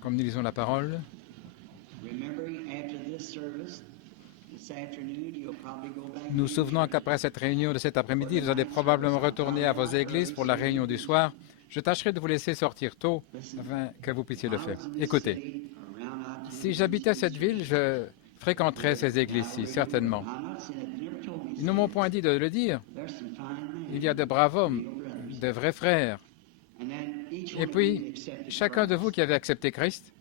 comme nous lisons la parole. Nous souvenons qu'après cette réunion de cet après-midi, vous allez probablement retourner à vos églises pour la réunion du soir. Je tâcherai de vous laisser sortir tôt afin que vous puissiez le faire. Écoutez, si j'habitais cette ville, je fréquenterais ces églises-ci, certainement. Ils ne m'ont point dit de le dire. Il y a de braves hommes, de vrais frères. Et puis, chacun de vous qui avez accepté Christ,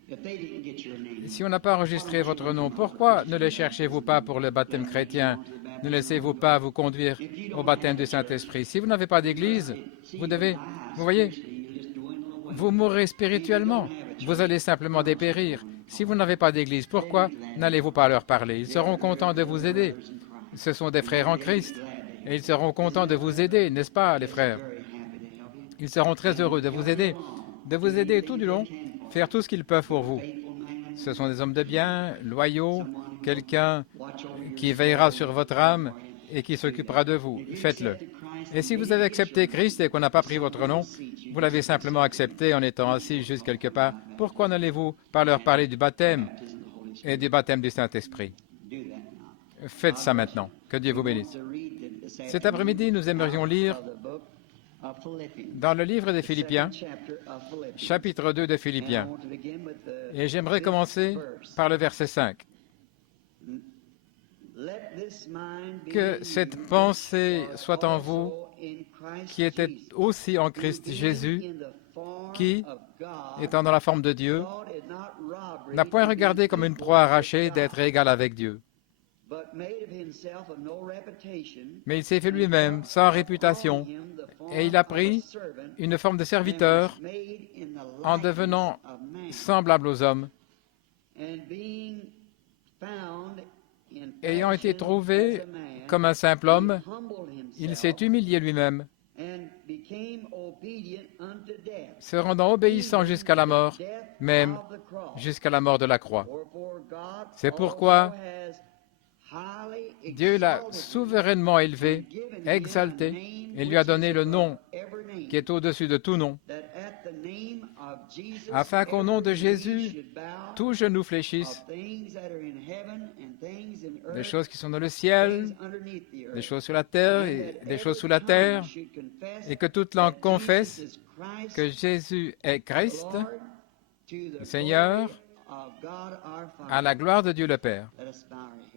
si on n'a pas enregistré votre nom, pourquoi ne le cherchez-vous pas pour le baptême chrétien? Ne laissez-vous pas vous conduire au baptême du Saint-Esprit? Si vous n'avez pas d'église, vous voyez, vous mourrez spirituellement. Vous allez simplement dépérir. Si vous n'avez pas d'église, pourquoi n'allez-vous pas leur parler? Ils seront contents de vous aider. Ce sont des frères en Christ. Et ils seront contents de vous aider, n'est-ce pas, les frères? Ils seront très heureux de vous aider tout du long, faire tout ce qu'ils peuvent pour vous. Ce sont des hommes de bien, loyaux, quelqu'un qui veillera sur votre âme et qui s'occupera de vous. Faites-le. Et si vous avez accepté Christ et qu'on n'a pas pris votre nom, vous l'avez simplement accepté en étant assis juste quelque part, pourquoi n'allez-vous pas leur parler du baptême et du baptême du Saint-Esprit? Faites ça maintenant. Que Dieu vous bénisse. Cet après-midi, nous aimerions lire dans le livre des Philippiens, chapitre 2 de Philippiens. Et j'aimerais commencer par le verset 5. Que cette pensée soit en vous, qui était aussi en Christ Jésus, qui, étant dans la forme de Dieu, n'a point regardé comme une proie arrachée d'être égal avec Dieu. Mais il s'est fait lui-même sans réputation, et il a pris une forme de serviteur en devenant semblable aux hommes. Ayant été trouvé comme un simple homme, il s'est humilié lui-même, se rendant obéissant jusqu'à la mort, même jusqu'à la mort de la croix. C'est pourquoi Dieu l'a souverainement élevé, exalté, et lui a donné le nom qui est au-dessus de tout nom, afin qu'au nom de Jésus, tout genou fléchisse, des choses qui sont dans le ciel, des choses sur la terre et des choses sous la terre, et que toute langue confesse que Jésus est Christ, le Seigneur, à la gloire de Dieu le Père.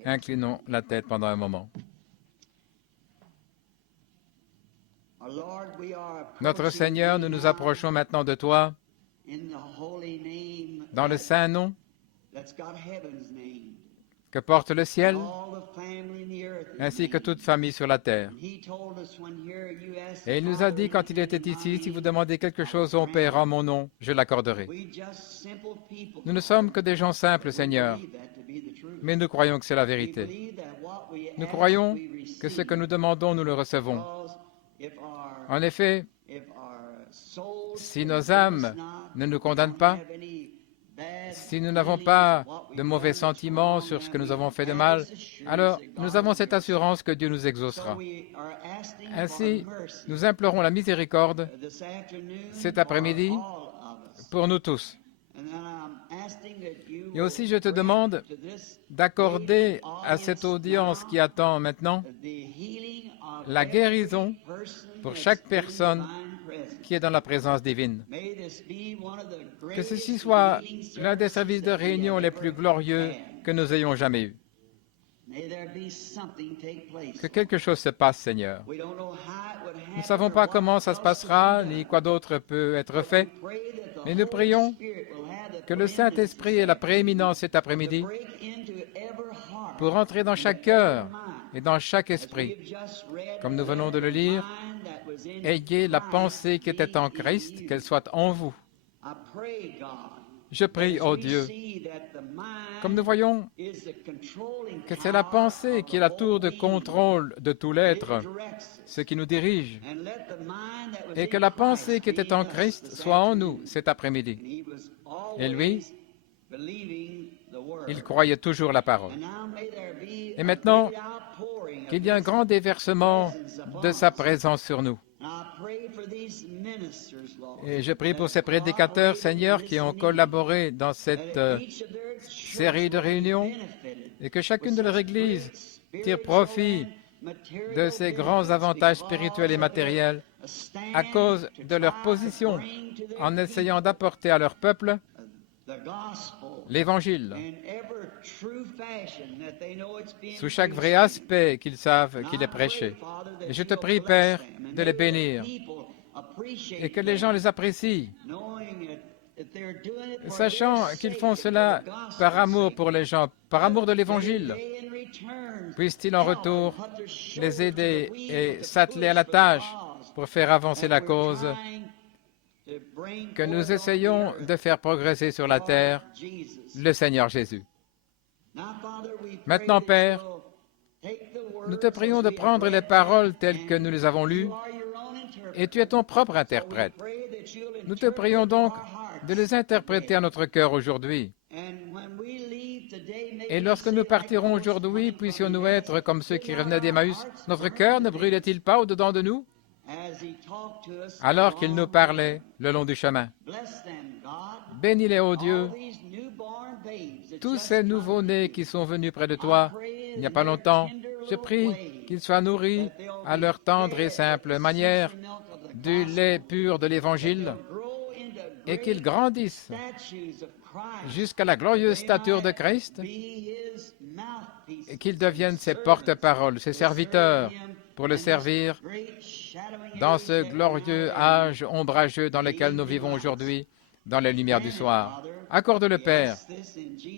Inclinons la tête pendant un moment. Notre Seigneur, nous nous approchons maintenant de toi dans le saint nom que porte le ciel, ainsi que toute famille sur la terre. Et il nous a dit quand il était ici, si vous demandez quelque chose au Père en mon nom, je l'accorderai. Nous ne sommes que des gens simples, Seigneur, mais nous croyons que c'est la vérité. Nous croyons que ce que nous demandons, nous le recevons. En effet, si nos âmes ne nous condamnent pas, si nous n'avons pas de mauvais sentiments sur ce que nous avons fait de mal, alors nous avons cette assurance que Dieu nous exaucera. Ainsi, nous implorons la miséricorde cet après-midi pour nous tous. Et aussi, je te demande d'accorder à cette audience qui attend maintenant la guérison pour chaque personne qui est dans la présence divine. Que ceci soit l'un des services de réunion les plus glorieux que nous ayons jamais eus. Que quelque chose se passe, Seigneur. Nous ne savons pas comment ça se passera, ni quoi d'autre peut être fait, mais nous prions que le Saint-Esprit ait la prééminence cet après-midi pour entrer dans chaque cœur et dans chaque esprit. Comme nous venons de le lire, ayez la pensée qui était en Christ, qu'elle soit en vous. Je prie, ô Dieu, comme nous voyons que c'est la pensée qui est la tour de contrôle de tout l'être, ce qui nous dirige, et que la pensée qui était en Christ soit en nous cet après-midi. Et lui, il croyait toujours la parole. Et maintenant, qu'il y ait un grand déversement de sa présence sur nous. Et je prie pour ces prédicateurs, Seigneur, qui ont collaboré dans cette série de réunions et que chacune de leurs églises tire profit de ces grands avantages spirituels et matériels à cause de leur position en essayant d'apporter à leur peuple l'Évangile sous chaque vrai aspect qu'ils savent qu'il est prêché. Et je te prie, Père, de les bénir et que les gens les apprécient, sachant qu'ils font cela par amour pour les gens, par amour de l'Évangile. Puisse-t-il en retour les aider et s'atteler à la tâche pour faire avancer la cause que nous essayons de faire progresser sur la terre, le Seigneur Jésus. Maintenant, Père, nous te prions de prendre les paroles telles que nous les avons lues, et tu es ton propre interprète. Nous te prions donc de les interpréter à notre cœur aujourd'hui. Et lorsque nous partirons aujourd'hui, puissions-nous être comme ceux qui revenaient d'Emmaüs. Notre cœur ne brûlait-il pas au-dedans de nous alors qu'il nous parlait le long du chemin? Bénis-les, ô Dieu, tous ces nouveaux-nés qui sont venus près de toi il n'y a pas longtemps. Je prie qu'ils soient nourris à leur tendre et simple manière du lait pur de l'Évangile et qu'ils grandissent jusqu'à la glorieuse stature de Christ et qu'ils deviennent ses porte-paroles, ses serviteurs, pour le servir dans ce glorieux âge ombrageux dans lequel nous vivons aujourd'hui, dans la lumière du soir. Accorde-le, Père.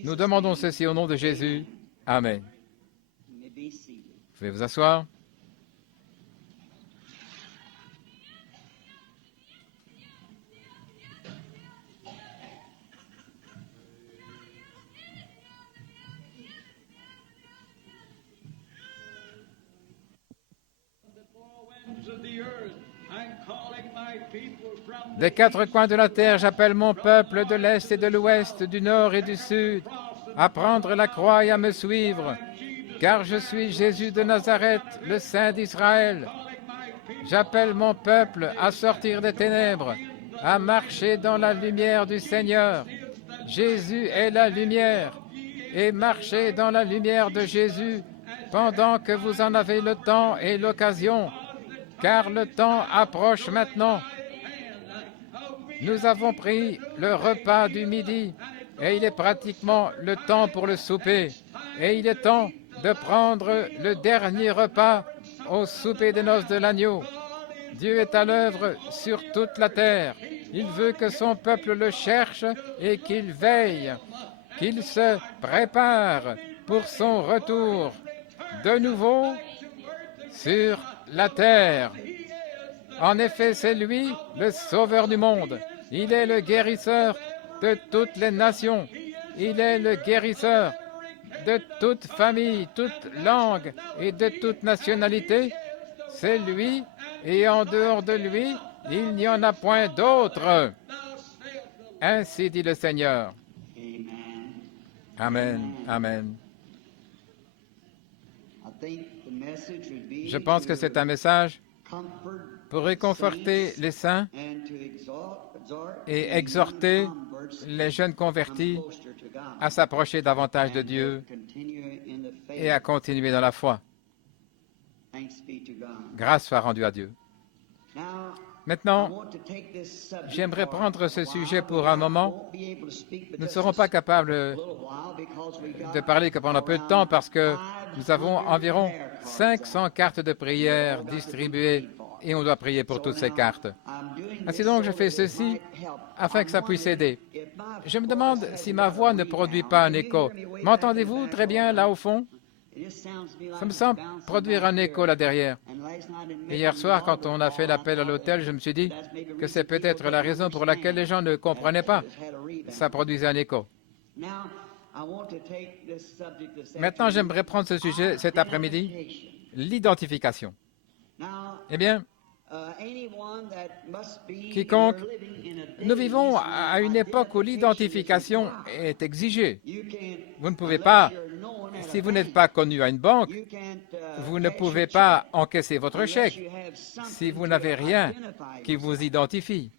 Nous demandons ceci au nom de Jésus. Amen. Vous pouvez vous asseoir. Des quatre coins de la terre, j'appelle mon peuple de l'Est et de l'Ouest, du Nord et du Sud, à prendre la croix et à me suivre, car je suis Jésus de Nazareth, le Saint d'Israël. J'appelle mon peuple à sortir des ténèbres, à marcher dans la lumière du Seigneur. Jésus est la lumière, et marchez dans la lumière de Jésus pendant que vous en avez le temps et l'occasion, car le temps approche maintenant. Nous avons pris le repas du midi et il est pratiquement le temps pour le souper. Et il est temps de prendre le dernier repas au souper des noces de l'agneau. Dieu est à l'œuvre sur toute la terre. Il veut que son peuple le cherche et qu'il veille, qu'il se prépare pour son retour de nouveau sur la terre. En effet, c'est lui, le Sauveur du monde. Il est le guérisseur de toutes les nations. Il est le guérisseur de toute famille, toute langue et de toute nationalité. C'est lui, et en dehors de lui, il n'y en a point d'autre. Ainsi dit le Seigneur. Amen. Amen. Je pense que c'est un message pour réconforter les saints et exhorter les jeunes convertis à s'approcher davantage de Dieu et à continuer dans la foi. Grâce soit rendue à Dieu. Maintenant, j'aimerais prendre ce sujet pour un moment. Nous ne serons pas capables de parler que pendant peu de temps parce que nous avons environ 500 cartes de prière distribuées et on doit prier pour toutes ces cartes. Ainsi donc, je fais ceci afin que ça puisse aider. Je me demande si ma voix ne produit pas un écho. M'entendez-vous très bien là au fond? Ça me semble produire un écho là derrière. Et hier soir, quand on a fait l'appel à l'hôtel, je me suis dit que c'est peut-être la raison pour laquelle les gens ne comprenaient pas. Ça produisait un écho. Maintenant, j'aimerais prendre ce sujet cet après-midi, l'identification. Eh bien, quiconque, nous vivons à une époque où l'identification est exigée. Vous ne pouvez pas, si vous n'êtes pas connu à une banque, vous ne pouvez pas encaisser votre chèque. si vous n'avez rien qui vous identifie.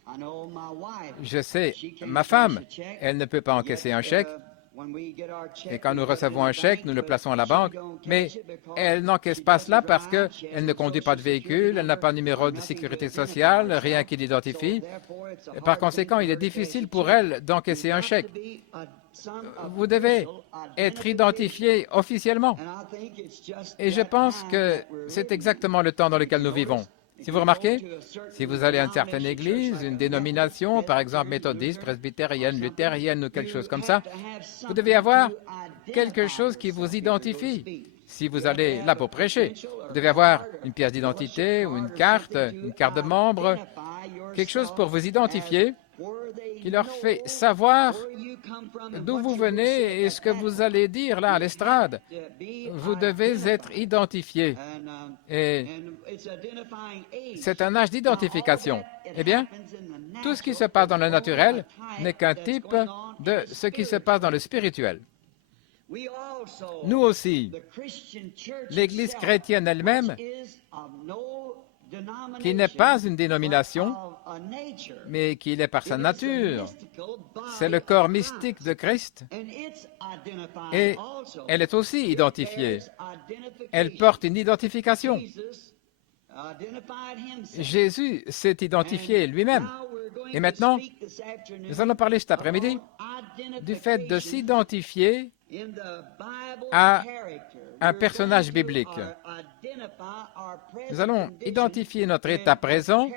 Je sais, ma femme, elle ne peut pas encaisser un chèque, et quand nous recevons un chèque, nous le plaçons à la banque, mais elle n'encaisse pas cela parce qu'elle ne conduit pas de véhicule, elle n'a pas de numéro de sécurité sociale, rien qui l'identifie. Par conséquent, il est difficile pour elle d'encaisser un chèque. Vous devez être identifié officiellement. Et je pense que c'est exactement le temps dans lequel nous vivons. Si vous remarquez, si vous allez à une certaine église, une dénomination, par exemple méthodiste, presbytérienne, luthérienne ou quelque chose comme ça, vous devez avoir quelque chose qui vous identifie. Si vous allez là pour prêcher, vous devez avoir une pièce d'identité ou une carte de membre, quelque chose pour vous identifier, qui leur fait savoir d'où vous venez et ce que vous allez dire là à l'estrade. Vous devez être identifié. Et c'est un âge d'identification. Eh bien, tout ce qui se passe dans le naturel n'est qu'un type de ce qui se passe dans le spirituel. Nous aussi, l'Église chrétienne elle-même, qui n'est pas une dénomination, mais qui l'est par sa nature, c'est le corps mystique de Christ, et elle est aussi identifiée. Elle porte une identification. Jésus s'est identifié lui-même. Et maintenant, nous allons parler cet après-midi du fait de s'identifier à un personnage biblique. Nous allons identifier notre état présent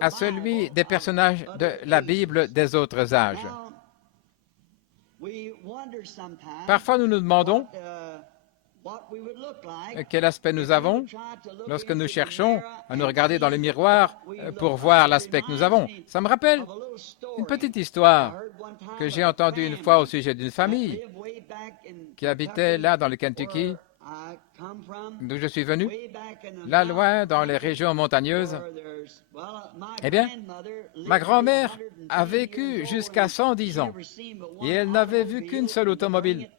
à celui des personnages de la Bible des autres âges. Parfois, nous nous demandons quel aspect nous avons lorsque nous cherchons à nous regarder dans le miroir pour voir l'aspect que nous avons. Ça me rappelle une petite histoire que j'ai entendue une fois au sujet d'une famille qui habitait là dans le Kentucky, d'où je suis venu, là loin dans les régions montagneuses. Eh bien, ma grand-mère a vécu jusqu'à 110 ans et elle n'avait vu qu'une seule automobile.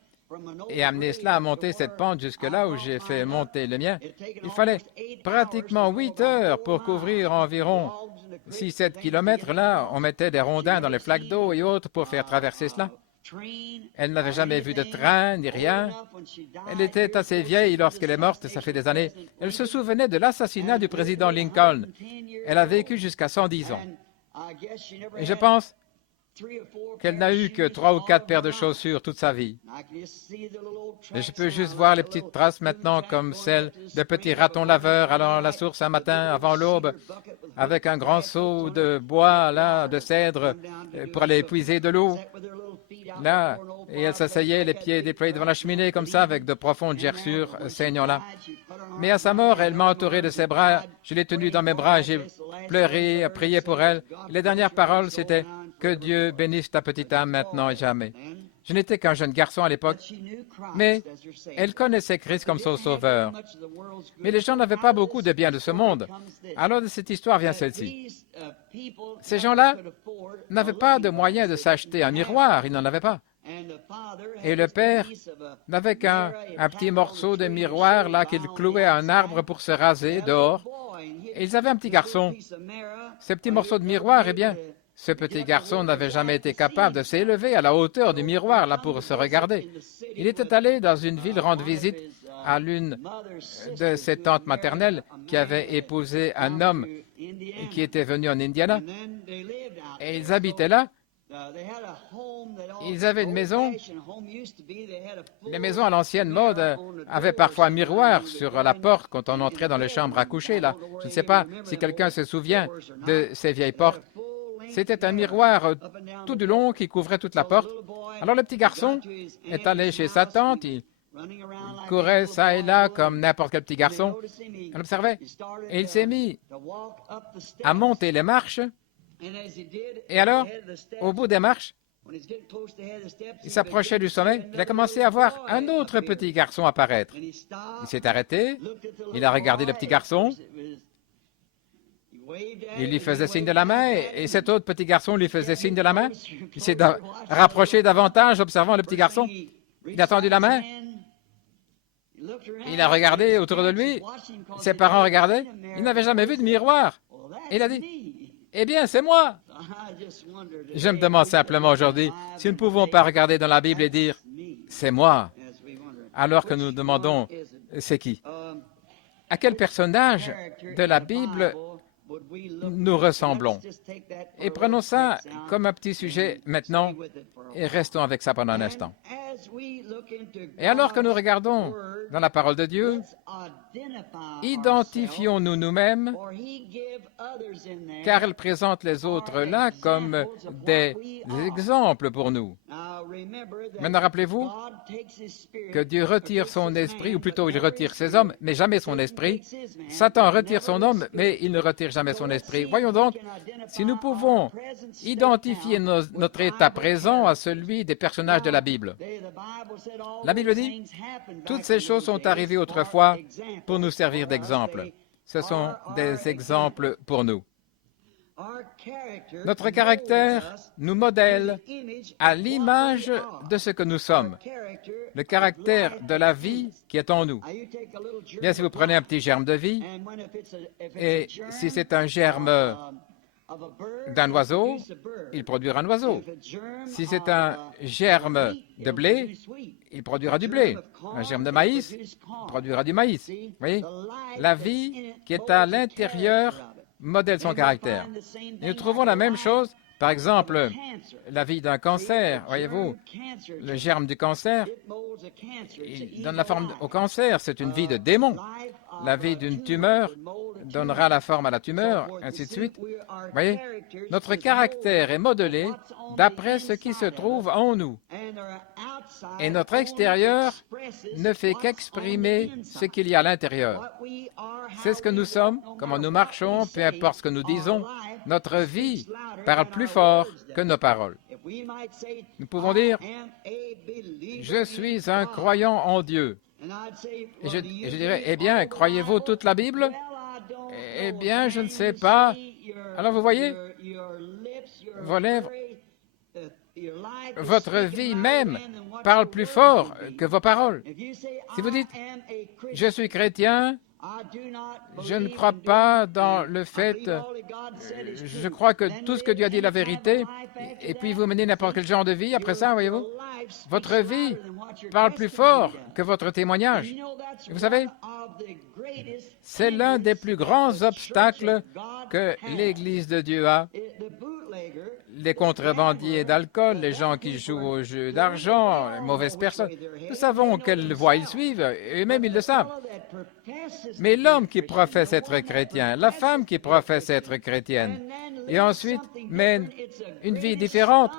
Et amener cela à monter cette pente jusque-là où j'ai fait monter le mien, il fallait pratiquement 8 heures pour couvrir environ 6-7 kilomètres. Là, on mettait des rondins dans les flaques d'eau et autres pour faire traverser cela. Elle n'avait jamais vu de train ni rien. Elle était assez vieille lorsqu'elle est morte, ça fait des années. Elle se souvenait de l'assassinat du président Lincoln. Elle a vécu jusqu'à 110 ans. Et je pense qu'elle n'a eu que 3 ou 4 paires de chaussures toute sa vie. Et je peux juste voir les petites traces maintenant comme celles de petits ratons laveurs allant à la source un matin avant l'aube avec un grand seau de bois, là, de cèdre, pour aller puiser de l'eau. Là, et elle s'asseyait, les pieds déployés devant la cheminée comme ça, avec de profondes gerçures saignant là. Mais à sa mort, elle m'a entouré de ses bras, je l'ai tenue dans mes bras, j'ai pleuré, prié pour elle. Les dernières paroles, c'était « Que Dieu bénisse ta petite âme maintenant et jamais ». Je n'étais qu'un jeune garçon à l'époque, mais elle connaissait Christ comme son sauveur. Mais les gens n'avaient pas beaucoup de biens de ce monde. Alors de cette histoire vient celle-ci. Ces gens-là n'avaient pas de moyen de s'acheter un miroir, ils n'en avaient pas. Et le père n'avait qu'un petit morceau de miroir là qu'il clouait à un arbre pour se raser dehors. Et ils avaient un petit garçon. Ce petit morceau de miroir, eh bien, ce petit garçon n'avait jamais été capable de s'élever à la hauteur du miroir là pour se regarder. Il était allé dans une ville rendre visite à l'une de ses tantes maternelles qui avait épousé un homme qui était venu en Indiana. Et ils habitaient là. Ils avaient une maison. Les maisons à l'ancienne mode avaient parfois un miroir sur la porte quand on entrait dans les chambres à coucher. Là. Je ne sais pas si quelqu'un se souvient de ces vieilles portes. C'était un miroir tout du long qui couvrait toute la porte. Alors le petit garçon est allé chez sa tante, il courait ça et là comme n'importe quel petit garçon. On observait. Et il s'est mis à monter les marches. Et alors, au bout des marches, il s'approchait du sommet. Il a commencé à voir un autre petit garçon apparaître. Il s'est arrêté. Il a regardé le petit garçon. Il lui faisait signe de la main et cet autre petit garçon lui faisait signe de la main. Il s'est rapproché davantage, observant le petit garçon. Il a tendu la main. Il a regardé autour de lui. Ses parents regardaient. Il n'avait jamais vu de miroir. Et il a dit, eh bien, c'est moi. Je me demande simplement aujourd'hui si nous ne pouvons pas regarder dans la Bible et dire, c'est moi, alors que nous nous demandons, c'est qui? À quel personnage de la Bible nous ressemblons? Et prenons ça comme un petit sujet maintenant et restons avec ça pendant un instant. Et alors que nous regardons dans la parole de Dieu, identifions-nous nous-mêmes, car elle présente les autres là comme des exemples pour nous. Maintenant, rappelez-vous que Dieu retire son esprit, ou plutôt il retire ses hommes, mais jamais son esprit. Satan retire son homme, mais il ne retire jamais son esprit. Voyons donc, si nous pouvons identifier notre état présent à celui des personnages de la Bible. La Bible dit, toutes ces choses sont arrivées autrefois pour nous servir d'exemple. Ce sont des exemples pour nous. Notre caractère nous modèle à l'image de ce que nous sommes, le caractère de la vie qui est en nous. Bien, si vous prenez un petit germe de vie, et si c'est un germe d'un oiseau, il produira un oiseau. Si c'est un germe de blé, il produira du blé. Un germe de maïs, il produira du maïs. Vous voyez? La vie qui est à l'intérieur modèle son caractère. Et nous trouvons la même chose, par exemple, la vie d'un cancer. Voyez-vous, le germe du cancer, il donne la forme au cancer, c'est une vie de démon. La vie d'une tumeur donnera la forme à la tumeur, ainsi de suite. Vous voyez, notre caractère est modelé d'après ce qui se trouve en nous. Et notre extérieur ne fait qu'exprimer ce qu'il y a à l'intérieur. C'est ce que nous sommes, comment nous marchons, peu importe ce que nous disons. Notre vie parle plus fort que nos paroles. Nous pouvons dire, je suis un croyant en Dieu. Et je dirais, eh bien, croyez-vous toute la Bible? Eh bien, je ne sais pas. Alors, vous voyez, vos lèvres, votre vie même parle plus fort que vos paroles. Si vous dites, je suis chrétien, je ne crois pas dans le fait, je crois que tout ce que Dieu a dit est la vérité, et puis vous menez n'importe quel genre de vie, après ça, voyez-vous, votre vie parle plus fort que votre témoignage. Et vous savez, c'est l'un des plus grands obstacles que l'Église de Dieu a. Les contrebandiers d'alcool, les gens qui jouent au jeu d'argent, les mauvaises personnes, nous savons quelle voie ils suivent, et même ils le savent. Mais l'homme qui professe être chrétien, la femme qui professe être chrétienne, et ensuite mène une vie différente,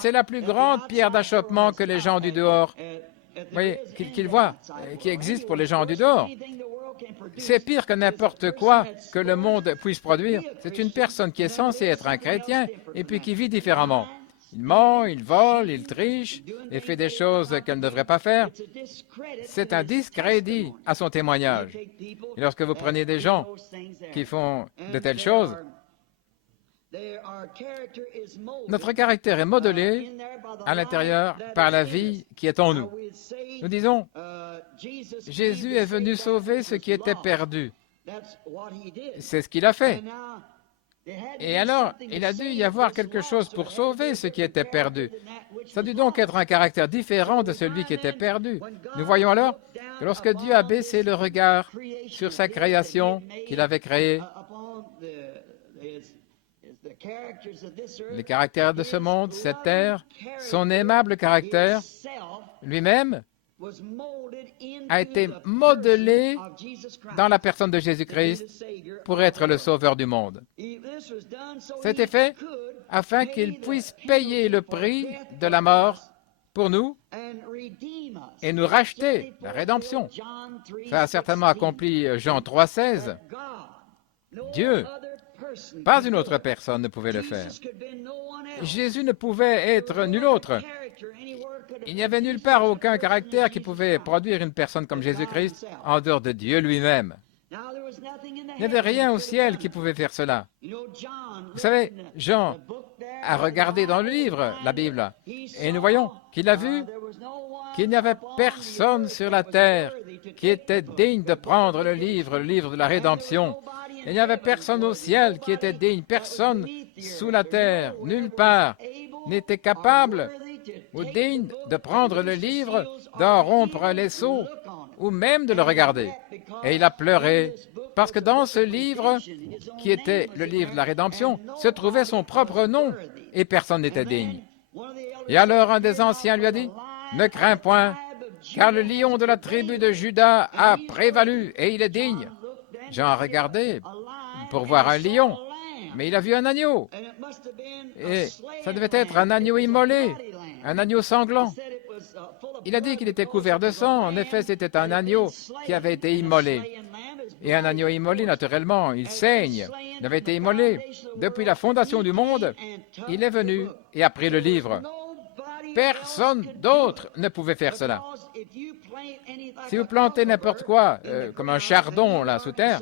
c'est la plus grande pierre d'achoppement que les gens du dehors, voyez, qu'ils voient, qui existe pour les gens du dehors. C'est pire que n'importe quoi que le monde puisse produire. C'est une personne qui est censée être un chrétien et puis qui vit différemment. Il ment, il vole, il triche et fait des choses qu'elle ne devrait pas faire. C'est un discrédit à son témoignage. Et lorsque vous prenez des gens qui font de telles choses, notre caractère est modelé à l'intérieur par la vie qui est en nous. Nous disons, Jésus est venu sauver ce qui était perdu. C'est ce qu'il a fait. Et alors, il a dû y avoir quelque chose pour sauver ce qui était perdu. Ça a dû donc être un caractère différent de celui qui était perdu. Nous voyons alors que lorsque Dieu a baissé le regard sur sa création qu'il avait créée, les caractères de ce monde, cette terre, son aimable caractère, lui-même, a été modelé dans la personne de Jésus-Christ pour être le sauveur du monde. C'était fait afin qu'il puisse payer le prix de la mort pour nous et nous racheter, la rédemption. Ça a certainement accompli Jean 3,16. Dieu, pas une autre personne ne pouvait le faire. Jésus ne pouvait être nul autre. Il n'y avait nulle part aucun caractère qui pouvait produire une personne comme Jésus-Christ en dehors de Dieu lui-même. Il n'y avait rien au ciel qui pouvait faire cela. Vous savez, Jean a regardé dans le livre, la Bible, et nous voyons qu'il a vu qu'il n'y avait personne sur la terre qui était digne de prendre le livre de la rédemption. Il n'y avait personne au ciel qui était digne, personne sous la terre, nulle part, n'était capable ou digne de prendre le livre, d'en rompre les sceaux ou même de le regarder. Et il a pleuré parce que dans ce livre, qui était le livre de la rédemption, se trouvait son propre nom et personne n'était digne. Et alors un des anciens lui a dit, « Ne crains point, car le lion de la tribu de Juda a prévalu et il est digne. » Jean a regardé pour voir un lion, mais il a vu un agneau. Et ça devait être un agneau immolé, un agneau sanglant. Il a dit qu'il était couvert de sang. En effet, c'était un agneau qui avait été immolé. Et un agneau immolé, naturellement, il saigne. Il avait été immolé. Depuis la fondation du monde, il est venu et a pris le livre. Personne d'autre ne pouvait faire cela. Si vous plantez n'importe quoi, comme un chardon là sous terre,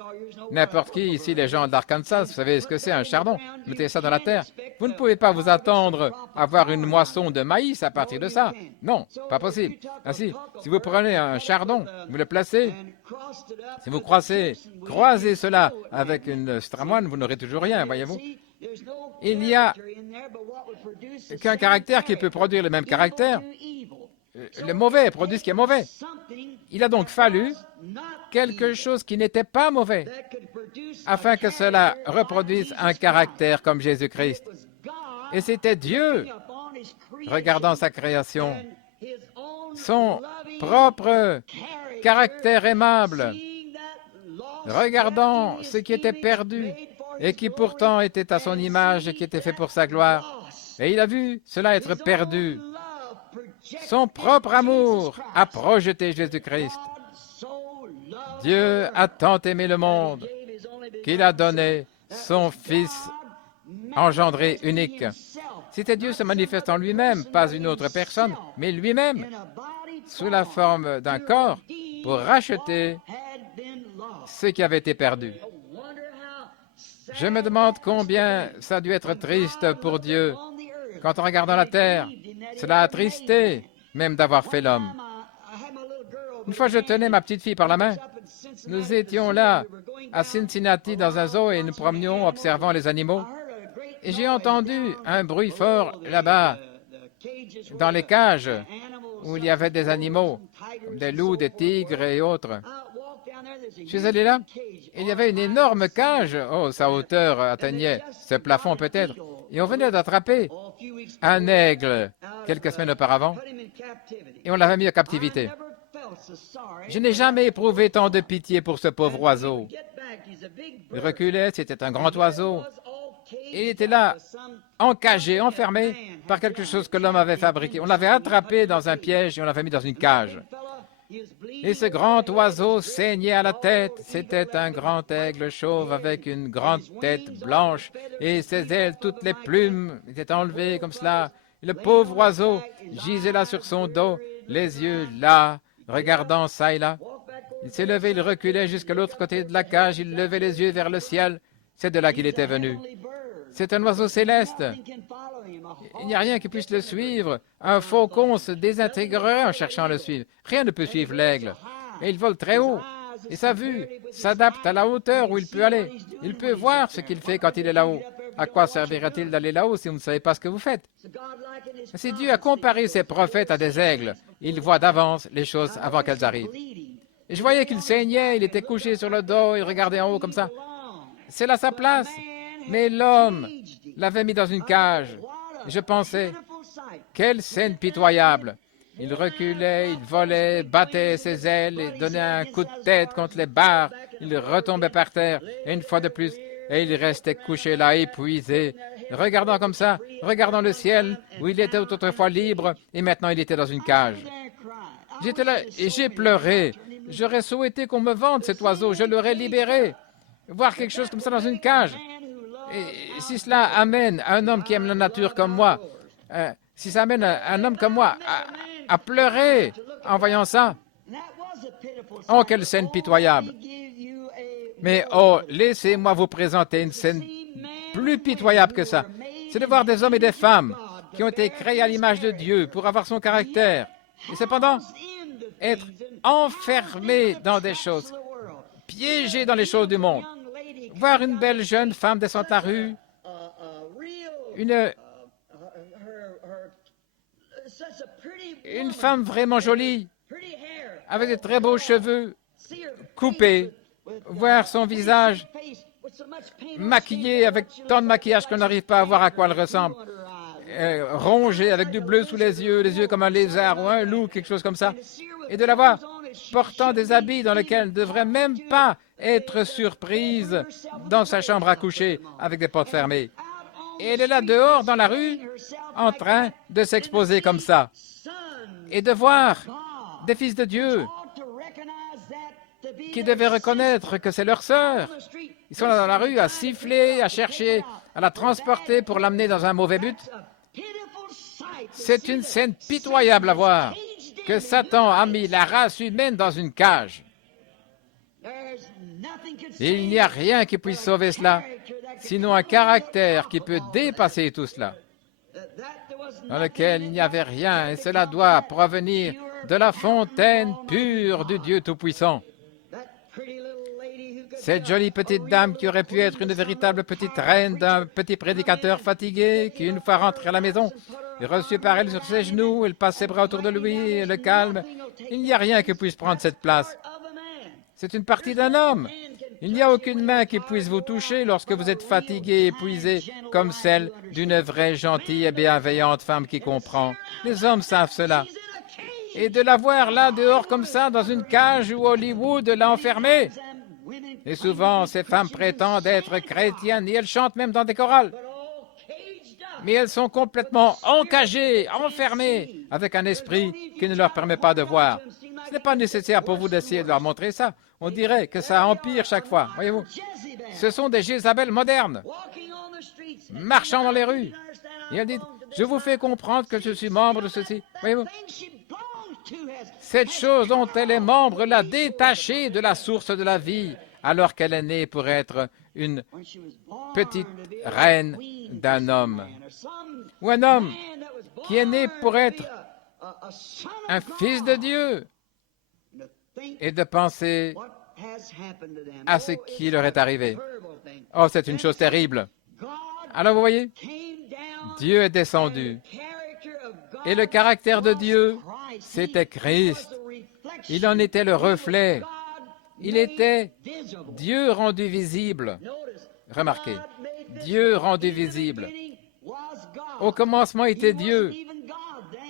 n'importe qui ici, les gens d'Arkansas, vous savez ce que c'est un chardon, mettez ça dans la terre. Vous ne pouvez pas vous attendre à avoir une moisson de maïs à partir de ça. Non, pas possible. Ainsi, si vous prenez un chardon, vous le placez, si vous croisez cela avec une stramoine, vous n'aurez toujours rien, voyez-vous. Il n'y a qu'un caractère qui peut produire le même caractère. Le mauvais produit ce qui est mauvais. Il a donc fallu quelque chose qui n'était pas mauvais afin que cela reproduise un caractère comme Jésus-Christ. Et c'était Dieu, regardant sa création, son propre caractère aimable, regardant ce qui était perdu et qui pourtant était à son image et qui était fait pour sa gloire. Et il a vu cela être perdu. Son propre amour a projeté Jésus-Christ. Dieu a tant aimé le monde qu'il a donné son Fils engendré unique. C'était Dieu se manifeste en lui-même, pas une autre personne, mais lui-même, sous la forme d'un corps, pour racheter ce qui avait été perdu. Je me demande combien ça a dû être triste pour Dieu. Quand on regarde dans la terre, cela a attristé même d'avoir fait l'homme. Une fois, je tenais ma petite fille par la main. Nous étions là, à Cincinnati, dans un zoo, et nous promenions observant les animaux. Et j'ai entendu un bruit fort là-bas, dans les cages, où il y avait des animaux, comme des loups, des tigres et autres. Je suis allé là, et il y avait une énorme cage. Oh, sa hauteur atteignait ce plafond peut-être. Et on venait d'attraper un aigle quelques semaines auparavant, et on l'avait mis en captivité. Je n'ai jamais éprouvé tant de pitié pour ce pauvre oiseau. Il reculait, c'était un grand oiseau. Et il était là, encagé, enfermé par quelque chose que l'homme avait fabriqué. On l'avait attrapé dans un piège et on l'avait mis dans une cage. Et ce grand oiseau saignait à la tête. C'était un grand aigle chauve avec une grande tête blanche et ses ailes, toutes les plumes étaient enlevées comme cela. Et le pauvre oiseau gisait là sur son dos, les yeux là, regardant ça et là. Il s'est levé, il reculait jusqu'à l'autre côté de la cage, il levait les yeux vers le ciel. C'est de là qu'il était venu. C'est un oiseau céleste. Il n'y a rien qui puisse le suivre. Un faucon se désintégrerait en cherchant à le suivre. Rien ne peut suivre l'aigle. Et il vole très haut. Et sa vue s'adapte à la hauteur où il peut aller. Il peut voir ce qu'il fait quand il est là-haut. À quoi servira-t-il d'aller là-haut si vous ne savez pas ce que vous faites? Si Dieu a comparé ses prophètes à des aigles, il voit d'avance les choses avant qu'elles arrivent. Et je voyais qu'il saignait, il était couché sur le dos, il regardait en haut comme ça. C'est là sa place. Mais l'homme l'avait mis dans une cage. Je pensais, quelle scène pitoyable. Il reculait, il volait, battait ses ailes et donnait un coup de tête contre les barres. Il retombait par terre, et une fois de plus, et il restait couché là, épuisé, regardant comme ça, regardant le ciel, où il était autrefois libre, et maintenant il était dans une cage. J'étais là et j'ai pleuré. J'aurais souhaité qu'on me vende cet oiseau, je l'aurais libéré. Voir quelque chose comme ça dans une cage. Et si cela amène un homme qui aime la nature comme moi, si ça amène un homme comme moi à pleurer en voyant ça, oh, quelle scène pitoyable. Mais oh, laissez-moi vous présenter une scène plus pitoyable que ça. C'est de voir des hommes et des femmes qui ont été créés à l'image de Dieu pour avoir son caractère, et cependant être enfermés dans des choses, piégés dans les choses du monde. voir une belle jeune femme descendre la rue, une femme vraiment jolie, avec de très beaux cheveux coupés, voir son visage maquillé avec tant de maquillage qu'on n'arrive pas à voir à quoi elle ressemble, rongée avec du bleu sous les yeux comme un lézard ou un loup, quelque chose comme ça, et de la voir portant des habits dans lesquels elle ne devrait même pas être surprise dans sa chambre à coucher avec des portes fermées. Et elle est là dehors dans la rue en train de s'exposer comme ça. Et de voir des fils de Dieu qui devaient reconnaître que c'est leur sœur. Ils sont là dans la rue à siffler, à chercher, à la transporter pour l'amener dans un mauvais but. C'est une scène pitoyable à voir, que Satan a mis la race humaine dans une cage. Il n'y a rien qui puisse sauver cela, sinon un caractère qui peut dépasser tout cela, dans lequel il n'y avait rien, et cela doit provenir de la fontaine pure du Dieu Tout-Puissant. Cette jolie petite dame qui aurait pu être une véritable petite reine d'un petit prédicateur fatigué qui, une fois rentré à la maison, est reçu par elle sur ses genoux, elle passe ses bras autour de lui et le calme. Il n'y a rien qui puisse prendre cette place. C'est une partie d'un homme. Il n'y a aucune main qui puisse vous toucher lorsque vous êtes fatigué et épuisé, comme celle d'une vraie gentille et bienveillante femme qui comprend. Les hommes savent cela. Et de la voir là dehors comme ça, dans une cage où Hollywood l'a enfermée. Et souvent, ces femmes prétendent être chrétiennes et elles chantent même dans des chorales. Mais elles sont complètement encagées, enfermées, avec un esprit qui ne leur permet pas de voir. Ce n'est pas nécessaire pour vous d'essayer de leur montrer ça. On dirait que ça empire chaque fois, voyez-vous. Ce sont des Jézabel modernes, marchant dans les rues. Et elles disent, je vous fais comprendre que je suis membre de ceci. Voyez-vous. Cette chose dont elle est membre l'a détachée de la source de la vie, alors qu'elle est née pour être une petite reine d'un homme, ou un homme qui est né pour être un fils de Dieu, et de penser à ce qui leur est arrivé. Oh, c'est une chose terrible. Alors vous voyez, Dieu est descendu, et le caractère de Dieu, c'était Christ. Il en était le reflet. Il était Dieu rendu visible. Remarquez, Dieu rendu visible. Au commencement était Dieu.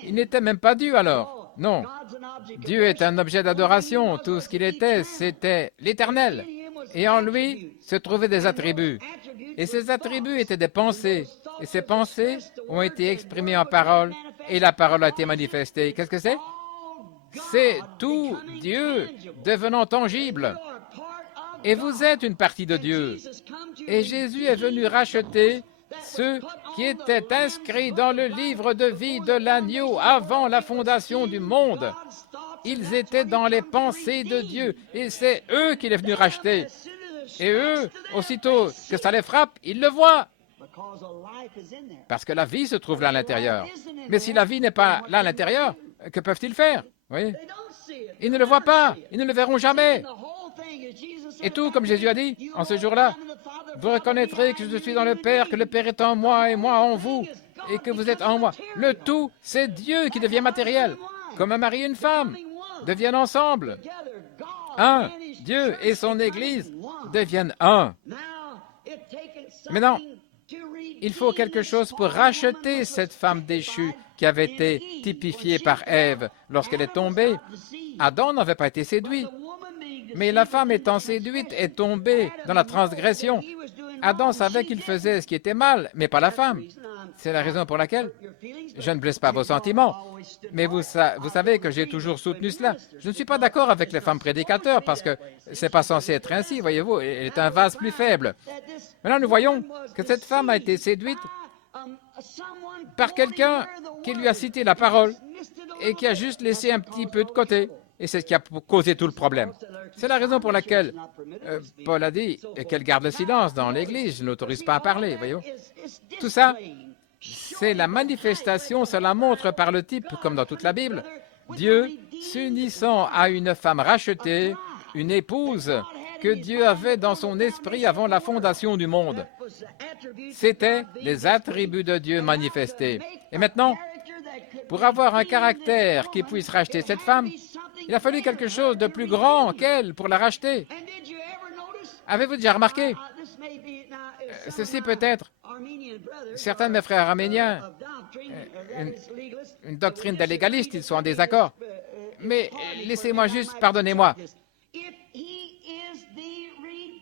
Il n'était même pas Dieu alors. Non. Dieu est un objet d'adoration. Tout ce qu'il était, c'était l'Éternel. Et en lui se trouvaient des attributs. Et ces attributs étaient des pensées. Et ces pensées ont été exprimées en parole. Et la parole a été manifestée. Qu'est-ce que c'est? C'est tout Dieu devenant tangible. Et vous êtes une partie de Dieu. Et Jésus est venu racheter ceux qui étaient inscrits dans le livre de vie de l'agneau avant la fondation du monde. Ils étaient dans les pensées de Dieu. Et c'est eux qu'il est venu racheter. Et eux, aussitôt que ça les frappe, ils le voient. Parce que la vie se trouve là à l'intérieur. Mais si la vie n'est pas là à l'intérieur, que peuvent-ils faire? Oui. Ils ne le voient pas. Ils ne le verront jamais. Et tout, comme Jésus a dit, en ce jour-là, vous reconnaîtrez que je suis dans le Père, que le Père est en moi et moi en vous, et que vous êtes en moi. Le tout, c'est Dieu qui devient matériel. Comme un mari et une femme deviennent ensemble. Un, Dieu et son Église deviennent un. Maintenant, il faut quelque chose pour racheter cette femme déchue qui avait été typifiée par Ève lorsqu'elle est tombée. Adam n'avait pas été séduit. Mais la femme étant séduite est tombée dans la transgression. Adam savait qu'il faisait ce qui était mal, mais pas la femme. C'est la raison pour laquelle je ne blesse pas vos sentiments. Mais vous savez que j'ai toujours soutenu cela. Je ne suis pas d'accord avec les femmes prédicateurs parce que ce n'est pas censé être ainsi, voyez-vous. Elle est un vase plus faible. Maintenant, nous voyons que cette femme a été séduite par quelqu'un qui lui a cité la parole et qui a juste laissé un petit peu de côté. Et c'est ce qui a causé tout le problème. C'est la raison pour laquelle Paul a dit qu'elle garde le silence dans l'Église. Je ne l'autorise pas à parler, voyez-vous. Tout ça, c'est la manifestation, cela montre par le type, comme dans toute la Bible, Dieu s'unissant à une femme rachetée, une épouse que Dieu avait dans son esprit avant la fondation du monde. C'étaient les attributs de Dieu manifestés. Et maintenant, pour avoir un caractère qui puisse racheter cette femme, il a fallu quelque chose de plus grand qu'elle pour la racheter. Avez-vous déjà remarqué? Ceci peut être certains de mes frères arméniens, une doctrine des légalistes, ils sont en désaccord. Mais laissez-moi juste, pardonnez-moi,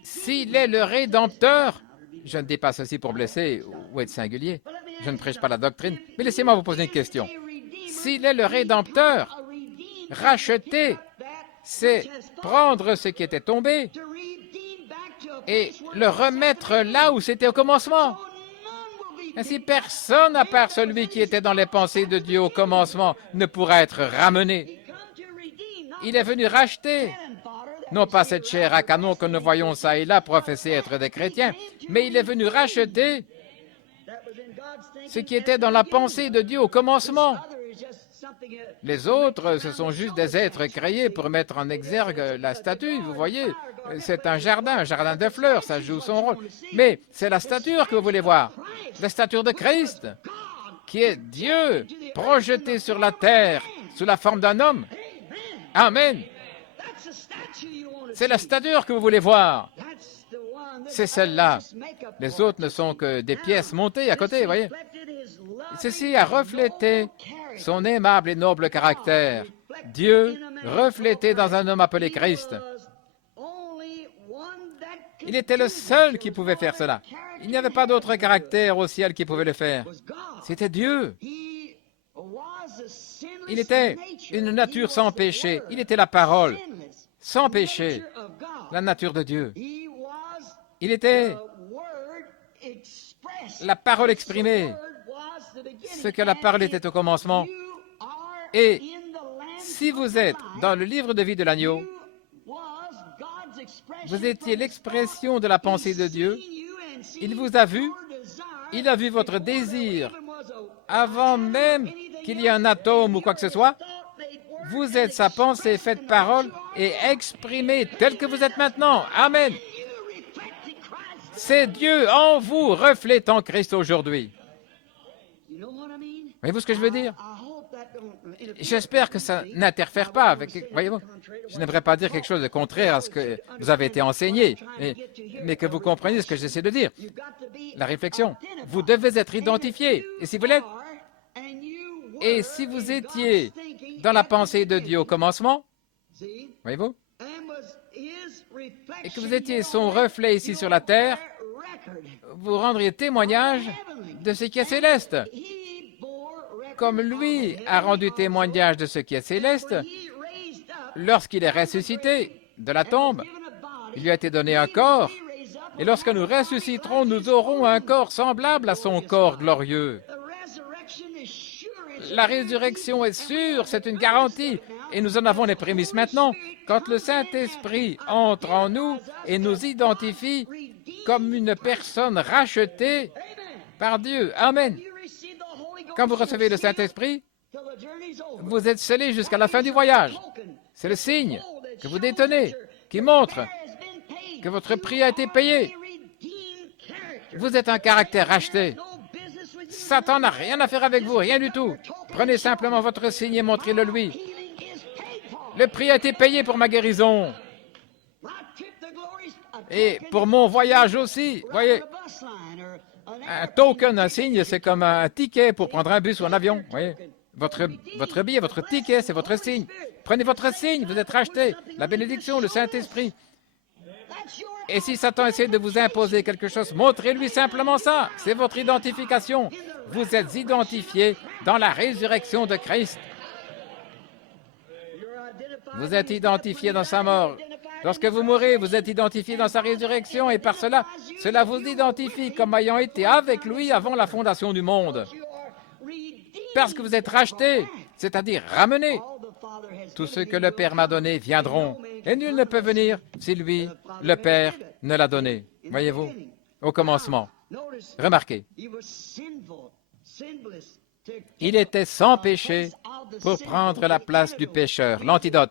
s'il est le Rédempteur, je ne dis pas ceci pour blesser ou être singulier, je ne prêche pas la doctrine, mais laissez-moi vous poser une question. S'il est le Rédempteur, racheter, c'est prendre ce qui était tombé et le remettre là où c'était au commencement. Ainsi, personne, à part celui qui était dans les pensées de Dieu au commencement, ne pourra être ramené. Il est venu racheter, non pas cette chair à canon que nous voyons ça et là professer être des chrétiens, mais il est venu racheter ce qui était dans la pensée de Dieu au commencement. Les autres, ce sont juste des êtres créés pour mettre en exergue la statue, vous voyez. C'est un jardin de fleurs, ça joue son rôle. Mais c'est la stature que vous voulez voir, la stature de Christ, qui est Dieu projeté sur la terre sous la forme d'un homme. Amen. C'est la stature que vous voulez voir. C'est celle-là. Les autres ne sont que des pièces montées à côté, vous voyez. Ceci a reflété son aimable et noble caractère. Dieu reflété dans un homme appelé Christ. Il était le seul qui pouvait faire cela. Il n'y avait pas d'autre caractère au ciel qui pouvait le faire. C'était Dieu. Il était une nature sans péché. Il était la parole, sans péché, la nature de Dieu. Il était la parole exprimée, ce que la parole était au commencement. Et si vous êtes dans le livre de vie de l'agneau, vous étiez l'expression de la pensée de Dieu. Il vous a vu, il a vu votre désir avant même qu'il y ait un atome ou quoi que ce soit. Vous êtes sa pensée faite parole et exprimée telle que vous êtes maintenant. Amen. C'est Dieu en vous reflétant Christ aujourd'hui. Voyez-vous ce que je veux dire? J'espère que ça n'interfère pas avec... Voyez-vous, je n'aimerais pas dire quelque chose de contraire à ce que vous avez été enseigné, mais que vous compreniez ce que j'essaie de dire. La réflexion, vous devez être identifié. Et si vous l'êtes, et si vous étiez dans la pensée de Dieu au commencement, voyez-vous, et que vous étiez son reflet ici sur la terre, vous rendriez témoignage de ce qui est céleste. Comme lui a rendu témoignage de ce qui est céleste, lorsqu'il est ressuscité de la tombe, il lui a été donné un corps, et lorsque nous ressusciterons, nous aurons un corps semblable à son corps glorieux. La résurrection est sûre, c'est une garantie, et nous en avons les prémices maintenant. Quand le Saint-Esprit entre en nous et nous identifie comme une personne rachetée par Dieu. Amen. Quand vous recevez le Saint-Esprit, vous êtes scellés jusqu'à la fin du voyage. C'est le signe que vous détenez, qui montre que votre prix a été payé. Vous êtes un caractère racheté. Satan n'a rien à faire avec vous, rien du tout. Prenez simplement votre signe et montrez-le lui. Le prix a été payé pour ma guérison. Et pour mon voyage aussi. Voyez, un token, un signe, c'est comme un ticket pour prendre un bus ou un avion. Voyez, votre billet, votre ticket, c'est votre signe. Prenez votre signe, vous êtes racheté. La bénédiction, le Saint-Esprit. Et si Satan essaie de vous imposer quelque chose, montrez-lui simplement ça. C'est votre identification. Vous êtes identifié dans la résurrection de Christ. Vous êtes identifié dans sa mort. Lorsque vous mourrez, vous êtes identifié dans sa résurrection et par cela, cela vous identifie comme ayant été avec lui avant la fondation du monde. Parce que vous êtes rachetés, c'est-à-dire ramenés. Tous ceux que le Père m'a donné viendront, et nul ne peut venir si lui, le Père, ne l'a donné. Voyez-vous, au commencement. Remarquez, il était sans péché pour prendre la place du pécheur, l'antidote.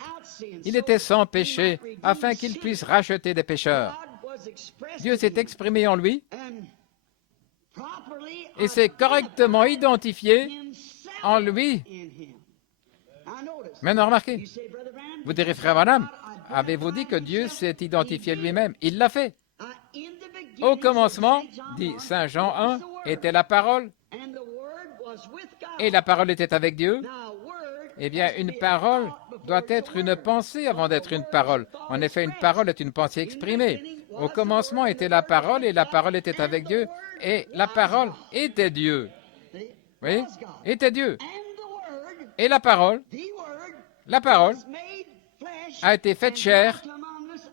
Il était sans péché afin qu'il puisse racheter des pécheurs. Dieu s'est exprimé en lui et s'est correctement identifié en lui. Maintenant, remarquez, vous direz, frère Branham, avez-vous dit que Dieu s'est identifié lui-même? Il l'a fait. Au commencement, dit Saint Jean 1, était la parole, et la parole était avec Dieu. Eh bien, une parole doit être une pensée avant d'être une parole. En effet, une parole est une pensée exprimée. Au commencement était la parole, et la parole était avec Dieu, et la parole était Dieu. Oui, était Dieu. Et la parole a été faite chair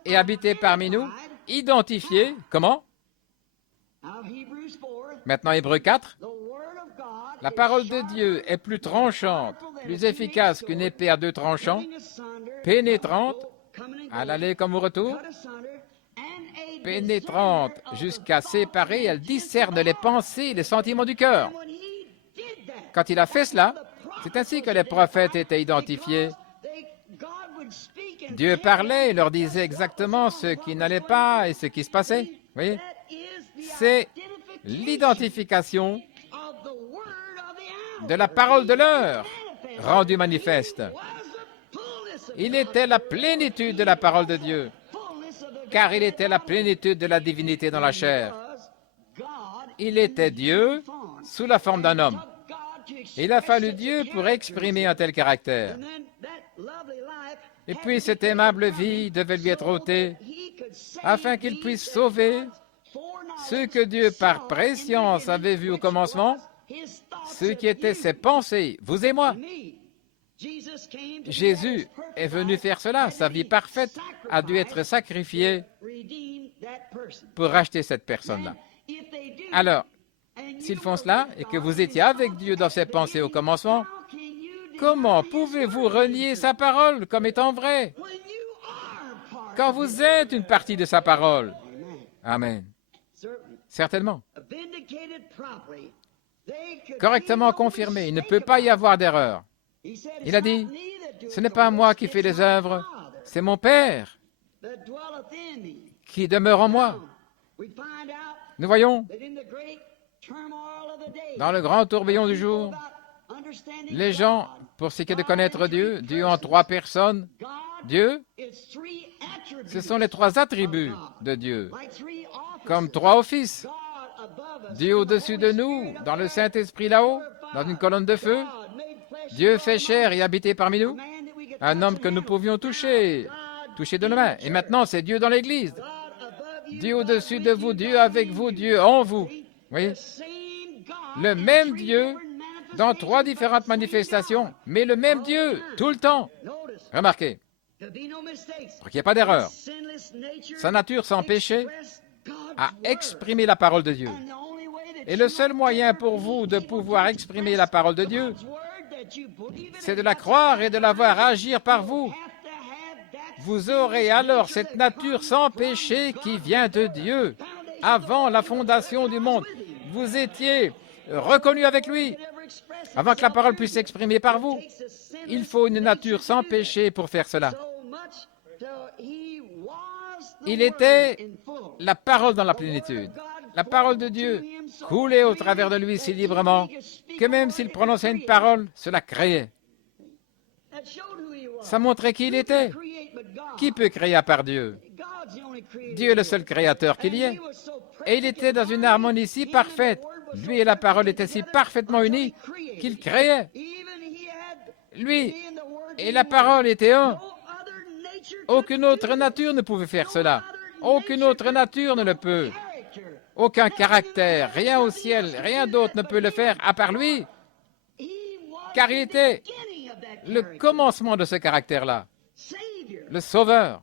et habitée parmi nous, identifiée, comment? Maintenant, Hébreux 4, la parole de Dieu est plus tranchante, plus efficace qu'une épée à deux tranchants, pénétrante, à l'aller comme au retour, pénétrante jusqu'à séparer, elle discerne les pensées et les sentiments du cœur. Quand il a fait cela, c'est ainsi que les prophètes étaient identifiés. Dieu parlait et leur disait exactement ce qui n'allait pas et ce qui se passait. Vous voyez? C'est l'identification de la parole de l'heure rendue manifeste. Il était la plénitude de la parole de Dieu, car il était la plénitude de la divinité dans la chair. Il était Dieu sous la forme d'un homme. Il a fallu Dieu pour exprimer un tel caractère. Et puis cette aimable vie devait lui être ôtée afin qu'il puisse sauver ceux que Dieu par prescience avait vus au commencement, ceux qui étaient ses pensées, vous et moi. Jésus est venu faire cela. Sa vie parfaite a dû être sacrifiée pour racheter cette personne-là. Alors, s'ils font cela et que vous étiez avec Dieu dans ses pensées au commencement, comment pouvez-vous renier sa parole comme étant vraie quand vous êtes une partie de sa parole? Amen. Certainement. Correctement confirmé, il ne peut pas y avoir d'erreur. Il a dit, ce n'est pas moi qui fais les œuvres, c'est mon Père qui demeure en moi. Nous voyons, dans le grand tourbillon du jour, les gens, pour ce qui est de connaître Dieu, Dieu en trois personnes, Dieu, ce sont les trois attributs de Dieu, comme trois offices. Dieu au-dessus de nous, dans le Saint-Esprit là-haut, dans une colonne de feu. Dieu fait chair et habité parmi nous. Un homme que nous pouvions toucher de nos mains. Et maintenant, c'est Dieu dans l'Église. Dieu au-dessus de vous, Dieu avec vous, Dieu en vous. Oui. Le même Dieu dans trois différentes manifestations, mais le même Dieu tout le temps. Remarquez, pour qu'il n'y ait pas d'erreur, sa nature sans péché a exprimé la parole de Dieu. Et le seul moyen pour vous de pouvoir exprimer la parole de Dieu, c'est de la croire et de la voir agir par vous. Vous aurez alors cette nature sans péché qui vient de Dieu. Avant la fondation du monde, vous étiez reconnu avec lui. Avant que la parole puisse s'exprimer par vous, il faut une nature sans péché pour faire cela. Il était la parole dans la plénitude. La parole de Dieu coulait au travers de lui si librement que même s'il prononçait une parole, cela créait. Ça montrait qui il était. Qui peut créer à part Dieu? Dieu est le seul créateur qu'il y ait. Et il était dans une harmonie si parfaite. Lui et la parole étaient si parfaitement unis qu'il créait. Lui et la parole étaient un. Aucune autre nature ne pouvait faire cela. Aucune autre nature ne le peut. Aucun caractère, rien au ciel, rien d'autre ne peut le faire à part lui. Car il était le commencement de ce caractère-là. Le sauveur.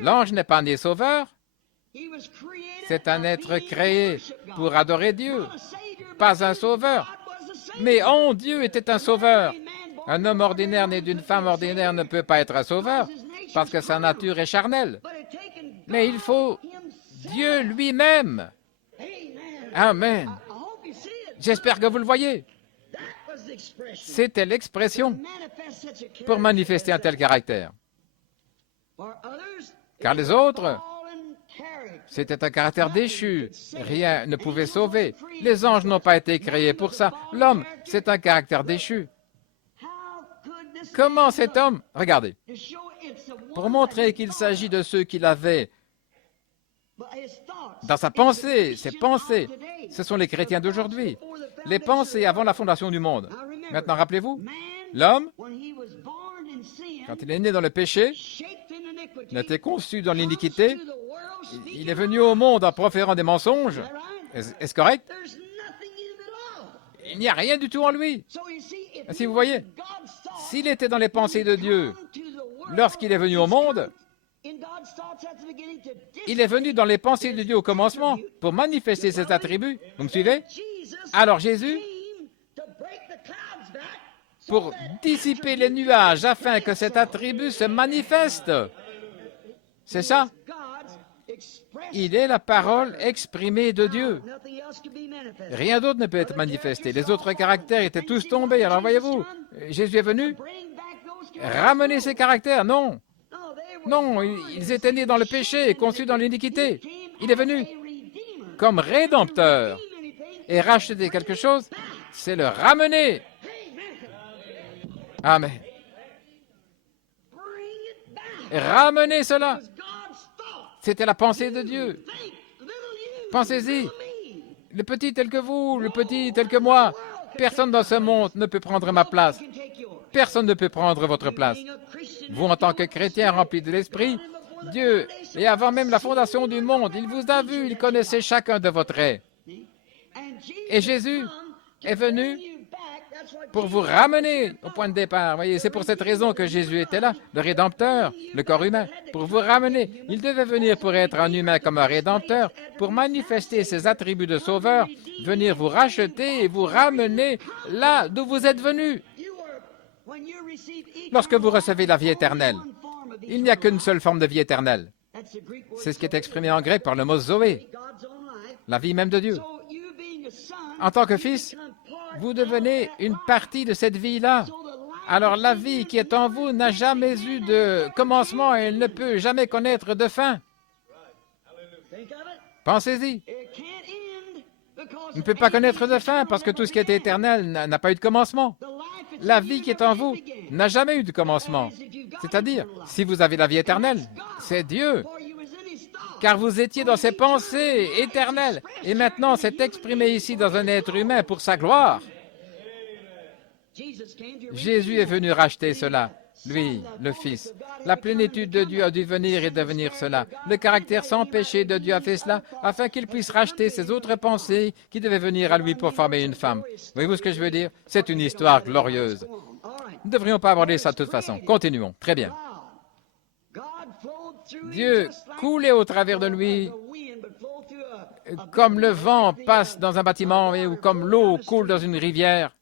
L'ange n'est pas né sauveur. C'est un être créé pour adorer Dieu. Pas un sauveur. Mais en Dieu était un sauveur. Un homme ordinaire né d'une femme ordinaire ne peut pas être un sauveur parce que sa nature est charnelle. Mais il faut Dieu lui-même. Amen. J'espère que vous le voyez. C'était l'expression pour manifester un tel caractère. Car les autres, c'était un caractère déchu. Rien ne pouvait sauver. Les anges n'ont pas été créés pour ça. L'homme, c'est un caractère déchu. Comment cet homme, regardez, pour montrer qu'il s'agit de ceux qu'il avait dans sa pensée, ses pensées, ce sont les chrétiens d'aujourd'hui, les pensées avant la fondation du monde. Maintenant, rappelez-vous, l'homme, quand il est né dans le péché, il a été conçu dans l'iniquité, il est venu au monde en proférant des mensonges. Est-ce correct? Il n'y a rien du tout en lui. Si vous voyez, s'il était dans les pensées de Dieu lorsqu'il est venu au monde, il est venu dans les pensées de Dieu au commencement pour manifester ses attributs. Vous me suivez? Alors Jésus, pour dissiper les nuages afin que cet attribut se manifeste. C'est ça? Il est la parole exprimée de Dieu. Rien d'autre ne peut être manifesté. Les autres caractères étaient tous tombés. Alors voyez-vous, Jésus est venu ramener ces caractères. Non. Non, ils étaient nés dans le péché et conçus dans l'iniquité. Il est venu comme rédempteur. Et racheter quelque chose, c'est le ramener. Amen. Ramener cela. C'était la pensée de Dieu. Pensez-y. Le petit tel que vous, le petit tel que moi, personne dans ce monde ne peut prendre ma place. Personne ne peut prendre votre place. Vous, en tant que chrétien rempli de l'Esprit, Dieu, et avant même la fondation du monde, il vous a vu, il connaissait chacun de vos traits. Et Jésus est venu pour vous ramener au point de départ. Voyez, c'est pour cette raison que Jésus était là, le Rédempteur, le corps humain, pour vous ramener. Il devait venir pour être un humain comme un Rédempteur, pour manifester ses attributs de Sauveur, venir vous racheter et vous ramener là d'où vous êtes venus. Lorsque vous recevez la vie éternelle, il n'y a qu'une seule forme de vie éternelle. C'est ce qui est exprimé en grec par le mot Zoé, la vie même de Dieu. En tant que fils, vous devenez une partie de cette vie-là. Alors la vie qui est en vous n'a jamais eu de commencement et elle ne peut jamais connaître de fin. Pensez-y. Il ne peut pas connaître de fin parce que tout ce qui était éternel n'a pas eu de commencement. La vie qui est en vous n'a jamais eu de commencement. C'est-à-dire, si vous avez la vie éternelle, c'est Dieu. Car vous étiez dans ses pensées éternelles. Et maintenant, c'est exprimé ici dans un être humain pour sa gloire. Jésus est venu racheter cela, lui, le Fils. La plénitude de Dieu a dû venir et devenir cela. Le caractère sans péché de Dieu a fait cela afin qu'il puisse racheter ses autres pensées qui devaient venir à lui pour former une femme. Voyez-vous ce que je veux dire? C'est une histoire glorieuse. Nous ne devrions pas aborder ça de toute façon. Continuons. Très bien. Dieu coulait au travers de lui comme le vent passe dans un bâtiment ou comme l'eau coule dans une rivière.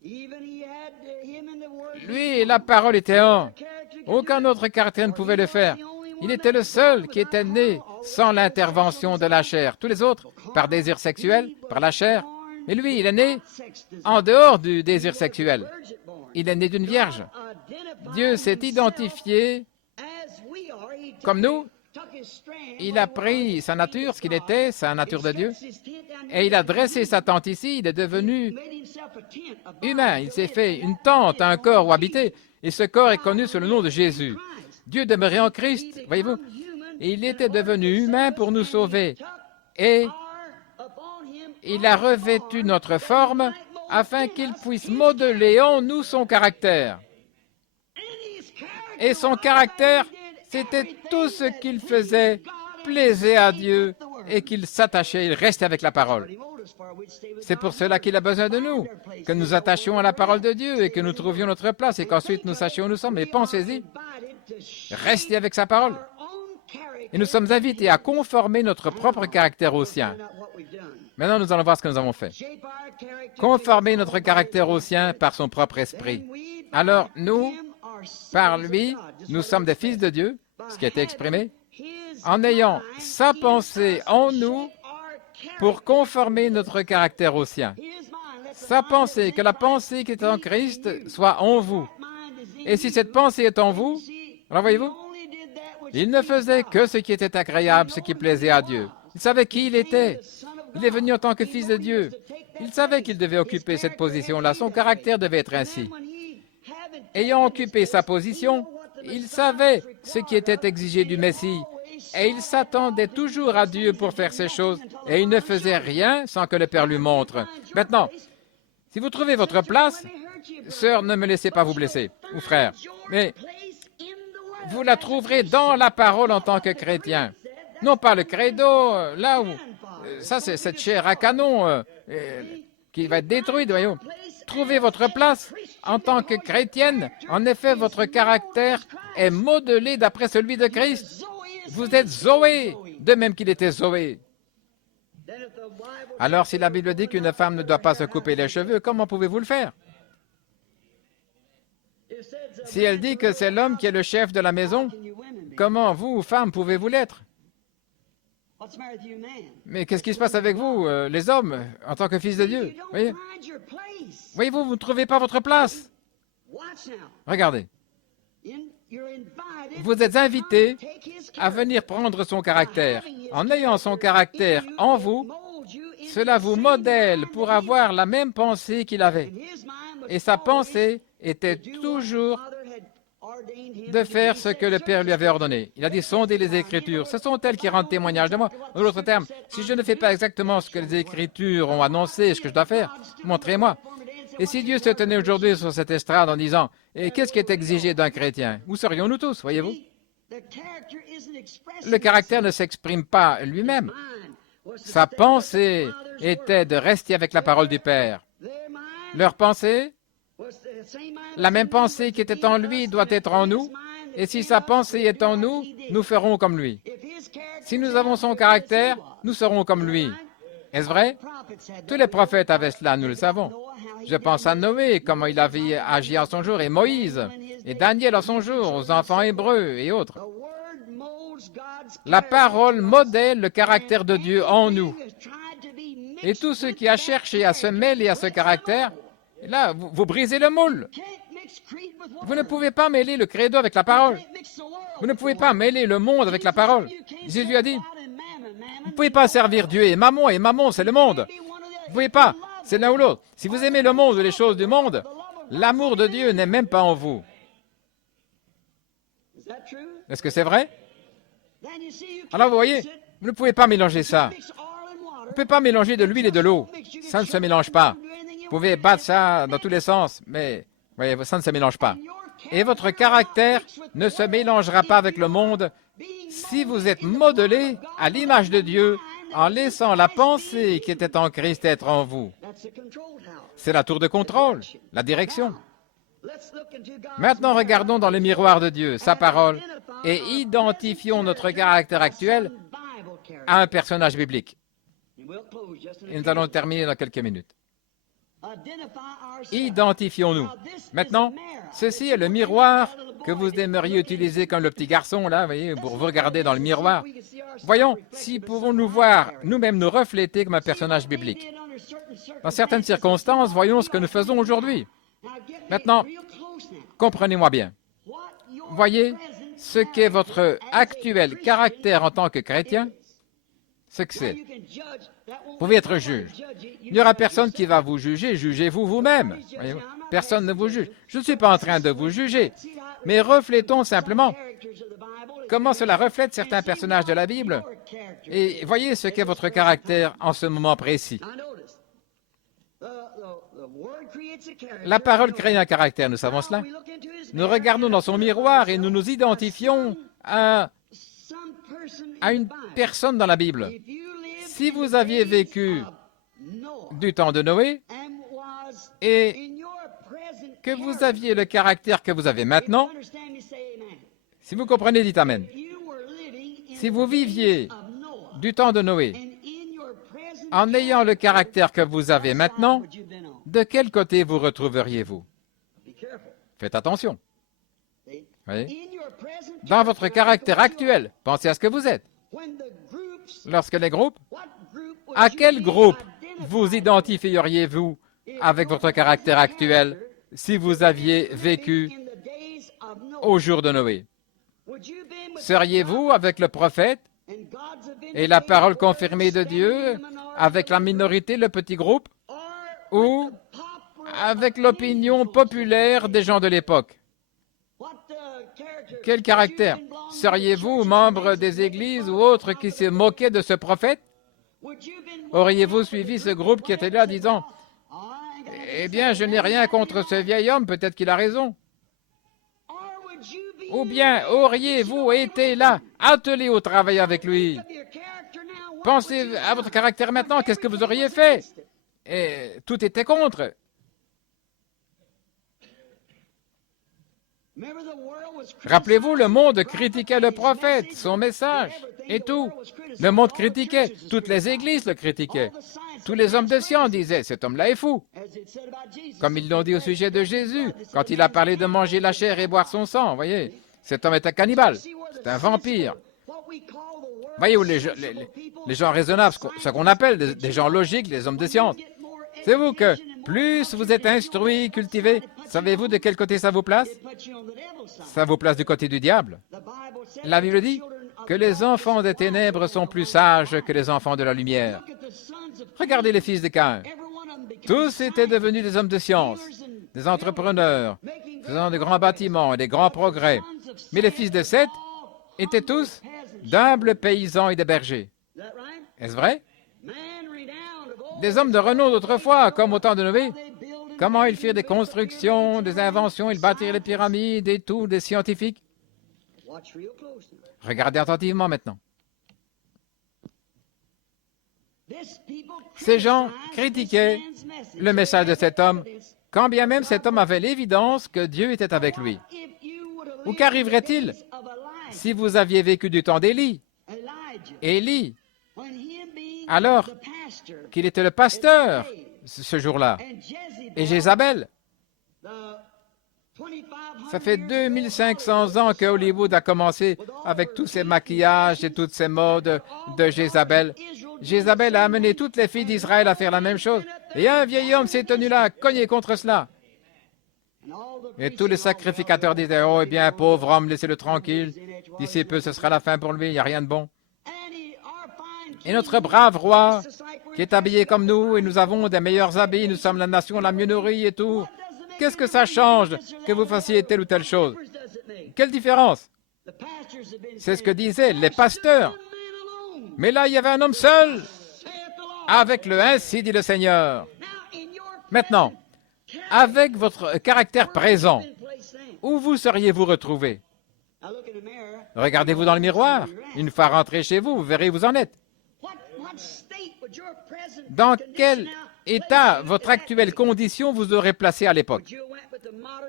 Lui, la parole était un. Aucun autre caractère ne pouvait le faire. Il était le seul qui était né sans l'intervention de la chair. Tous les autres, par désir sexuel, par la chair. Mais lui, il est né en dehors du désir sexuel. Il est né d'une vierge. Dieu s'est identifié comme nous. Il a pris sa nature, ce qu'il était, sa nature de Dieu, et il a dressé sa tente ici. Il est devenu humain. Il s'est fait une tente, un corps où habiter, et ce corps est connu sous le nom de Jésus. Dieu demeurait en Christ, voyez-vous, et il était devenu humain pour nous sauver. Et il a revêtu notre forme afin qu'il puisse modeler en nous son caractère. Et son caractère, c'était tout ce qu'il faisait, plaisait à Dieu et qu'il s'attachait, il restait avec la parole. C'est pour cela qu'il a besoin de nous, que nous attachions à la parole de Dieu et que nous trouvions notre place et qu'ensuite nous sachions où nous sommes. Mais pensez-y, restez avec sa parole. Et nous sommes invités à conformer notre propre caractère au sien. Maintenant, nous allons voir ce que nous avons fait. Conformer notre caractère au sien par son propre esprit. Alors, nous, par lui, nous sommes des fils de Dieu, ce qui a été exprimé, en ayant sa pensée en nous pour conformer notre caractère au sien. sa pensée, que la pensée qui est en Christ soit en vous. Et si cette pensée est en vous, alors voyez-vous, il ne faisait que ce qui était agréable, ce qui plaisait à Dieu. Il savait qui il était. Il est venu en tant que fils de Dieu. Il savait qu'il devait occuper cette position-là. Son caractère devait être ainsi. Ayant occupé sa position, il savait ce qui était exigé du Messie. Et il s'attendait toujours à Dieu pour faire ces choses. Et il ne faisait rien sans que le Père lui montre. Maintenant, si vous trouvez votre place, sœur, ne me laissez pas vous blesser, ou frère, mais vous la trouverez dans la parole en tant que chrétien. Non pas le credo, là où... Ça, c'est cette chair à canon qui va être détruite, voyons. Trouvez votre place en tant que chrétienne. En effet, votre caractère est modelé d'après celui de Christ. Vous êtes Zoé, de même qu'il était Zoé. Alors, si la Bible dit qu'une femme ne doit pas se couper les cheveux, comment pouvez-vous le faire? Si elle dit que c'est l'homme qui est le chef de la maison, comment vous, femmes, pouvez-vous l'être? Mais qu'est-ce qui se passe avec vous, les hommes, en tant que fils de Dieu? Voyez-vous, vous ne trouvez pas votre place. Regardez. Vous êtes invités à venir prendre son caractère. En ayant son caractère en vous, cela vous modèle pour avoir la même pensée qu'il avait. Et sa pensée était toujours de faire ce que le Père lui avait ordonné. Il a dit, sondez les Écritures. Ce sont elles qui rendent témoignage de moi. En d'autres termes, si je ne fais pas exactement ce que les Écritures ont annoncé, ce que je dois faire, montrez-moi. Et si Dieu se tenait aujourd'hui sur cette estrade en disant, et qu'est-ce qui est exigé d'un chrétien? Où serions-nous tous, voyez-vous? Le caractère ne s'exprime pas lui-même. Sa pensée était de rester avec la parole du Père. Leur pensée, la même pensée qui était en lui doit être en nous, et si sa pensée est en nous, nous ferons comme lui. Si nous avons son caractère, nous serons comme lui. Est-ce vrai? Tous les prophètes avaient cela, nous le savons. Je pense à Noé, comment il avait agi en son jour, et Moïse, et Daniel en son jour, aux enfants hébreux et autres. La parole modèle le caractère de Dieu en nous. Et tout ce qui a cherché à se mêler à ce caractère, là, vous brisez le moule. Vous ne pouvez pas mêler le credo avec la parole. Vous ne pouvez pas mêler le monde avec la parole. Jésus a dit, vous ne pouvez pas servir Dieu et Mammon, c'est le monde. Vous ne pouvez pas, c'est l'un ou l'autre. Si vous aimez le monde ou les choses du monde, l'amour de Dieu n'est même pas en vous. Est-ce que c'est vrai? Alors vous voyez, vous ne pouvez pas mélanger ça. Vous ne pouvez pas mélanger de l'huile et de l'eau. Ça ne se mélange pas. Vous pouvez battre ça dans tous les sens, mais voyez, ça ne se mélange pas. Et votre caractère ne se mélangera pas avec le monde si vous êtes modelé à l'image de Dieu en laissant la pensée qui était en Christ être en vous. C'est la tour de contrôle, la direction. Maintenant, regardons dans le miroir de Dieu, sa parole, et identifions notre caractère actuel à un personnage biblique. Et nous allons terminer dans quelques minutes. Identifions-nous. Maintenant, ceci est le miroir que vous aimeriez utiliser comme le petit garçon, là, vous voyez, pour vous regarder dans le miroir. Voyons si pouvons-nous voir nous-mêmes nous refléter comme un personnage biblique. Dans certaines circonstances, voyons ce que nous faisons aujourd'hui. Maintenant, comprenez-moi bien. Voyez ce qu'est votre actuel caractère en tant que chrétien, ce que c'est. Vous pouvez être juge. Il n'y aura personne qui va vous juger, jugez-vous vous-même. Personne ne vous juge. Je ne suis pas en train de vous juger, mais reflétons simplement comment cela reflète certains personnages de la Bible et voyez ce qu'est votre caractère en ce moment précis. La parole crée un caractère, nous savons cela. Nous regardons dans son miroir et nous nous identifions à une personne dans la Bible. Si vous aviez vécu du temps de Noé et que vous aviez le caractère que vous avez maintenant, si vous comprenez, dites Amen. Si vous viviez du temps de Noé en ayant le caractère que vous avez maintenant, de quel côté vous retrouveriez-vous? Faites attention. Voyez? Dans votre caractère actuel, pensez à ce que vous êtes. Lorsque les groupes, à quel groupe vous identifieriez-vous avec votre caractère actuel si vous aviez vécu au jour de Noé? Seriez-vous avec le prophète et la parole confirmée de Dieu, avec la minorité, le petit groupe, ou avec l'opinion populaire des gens de l'époque? Quel caractère? Seriez-vous membre des églises ou autres qui se moquaient de ce prophète? Auriez-vous suivi ce groupe qui était là disant « Eh bien, je n'ai rien contre ce vieil homme, peut-être qu'il a raison » ou bien auriez-vous été là, attelé au travail avec lui? Pensez à votre caractère maintenant, qu'est-ce que vous auriez fait? Et tout était contre. Rappelez-vous, le monde critiquait le prophète, son message et tout. Le monde critiquait, toutes les églises le critiquaient. Tous les hommes de science disaient, cet homme-là est fou. Comme ils l'ont dit au sujet de Jésus, quand il a parlé de manger la chair et boire son sang, voyez. Cet homme est un cannibale, c'est un vampire. Voyez où les gens raisonnables, ce qu'on appelle des gens logiques, les hommes de science. Savez-vous que plus vous êtes instruit, cultivé, savez-vous de quel côté ça vous place? Ça vous place du côté du diable. La Bible dit que les enfants des ténèbres sont plus sages que les enfants de la lumière. Regardez les fils de Caïn. Tous étaient devenus des hommes de science, des entrepreneurs, faisant de grands bâtiments et des grands progrès. Mais les fils de Seth étaient tous d'humbles paysans et des bergers. Est-ce vrai? Des hommes de renom d'autrefois, comme au temps de Noé. Comment ils firent des constructions, des inventions, ils bâtirent les pyramides et tout, des scientifiques. Regardez attentivement maintenant. Ces gens critiquaient le message de cet homme, quand bien même cet homme avait l'évidence que Dieu était avec lui. Ou qu'arriverait-il si vous aviez vécu du temps d'Élie? Élie, alors qu'il était le pasteur ce jour-là, et Jézabel. Ça fait 2500 ans que Hollywood a commencé avec tous ces maquillages et toutes ces modes de Jézabel. Jézabel a amené toutes les filles d'Israël à faire la même chose. Et un vieil homme s'est tenu là à cogner contre cela. Et tous les sacrificateurs disaient, « Oh, eh bien, pauvre homme, laissez-le tranquille. D'ici peu, ce sera la fin pour lui, il n'y a rien de bon. » Et notre brave roi, qui est habillé comme nous, et nous avons des meilleurs habits, nous sommes la nation la mieux nourrie et tout. Qu'est-ce que ça change que vous fassiez telle ou telle chose? Quelle différence? C'est ce que disaient les pasteurs. Mais là, il y avait un homme seul, avec le « Ainsi dit le Seigneur ». Maintenant, avec votre caractère présent, où vous seriez-vous retrouvé? Regardez-vous dans le miroir. Une fois rentré chez vous, vous verrez où vous en êtes. Dans quel état votre actuelle condition vous aurait placé à l'époque?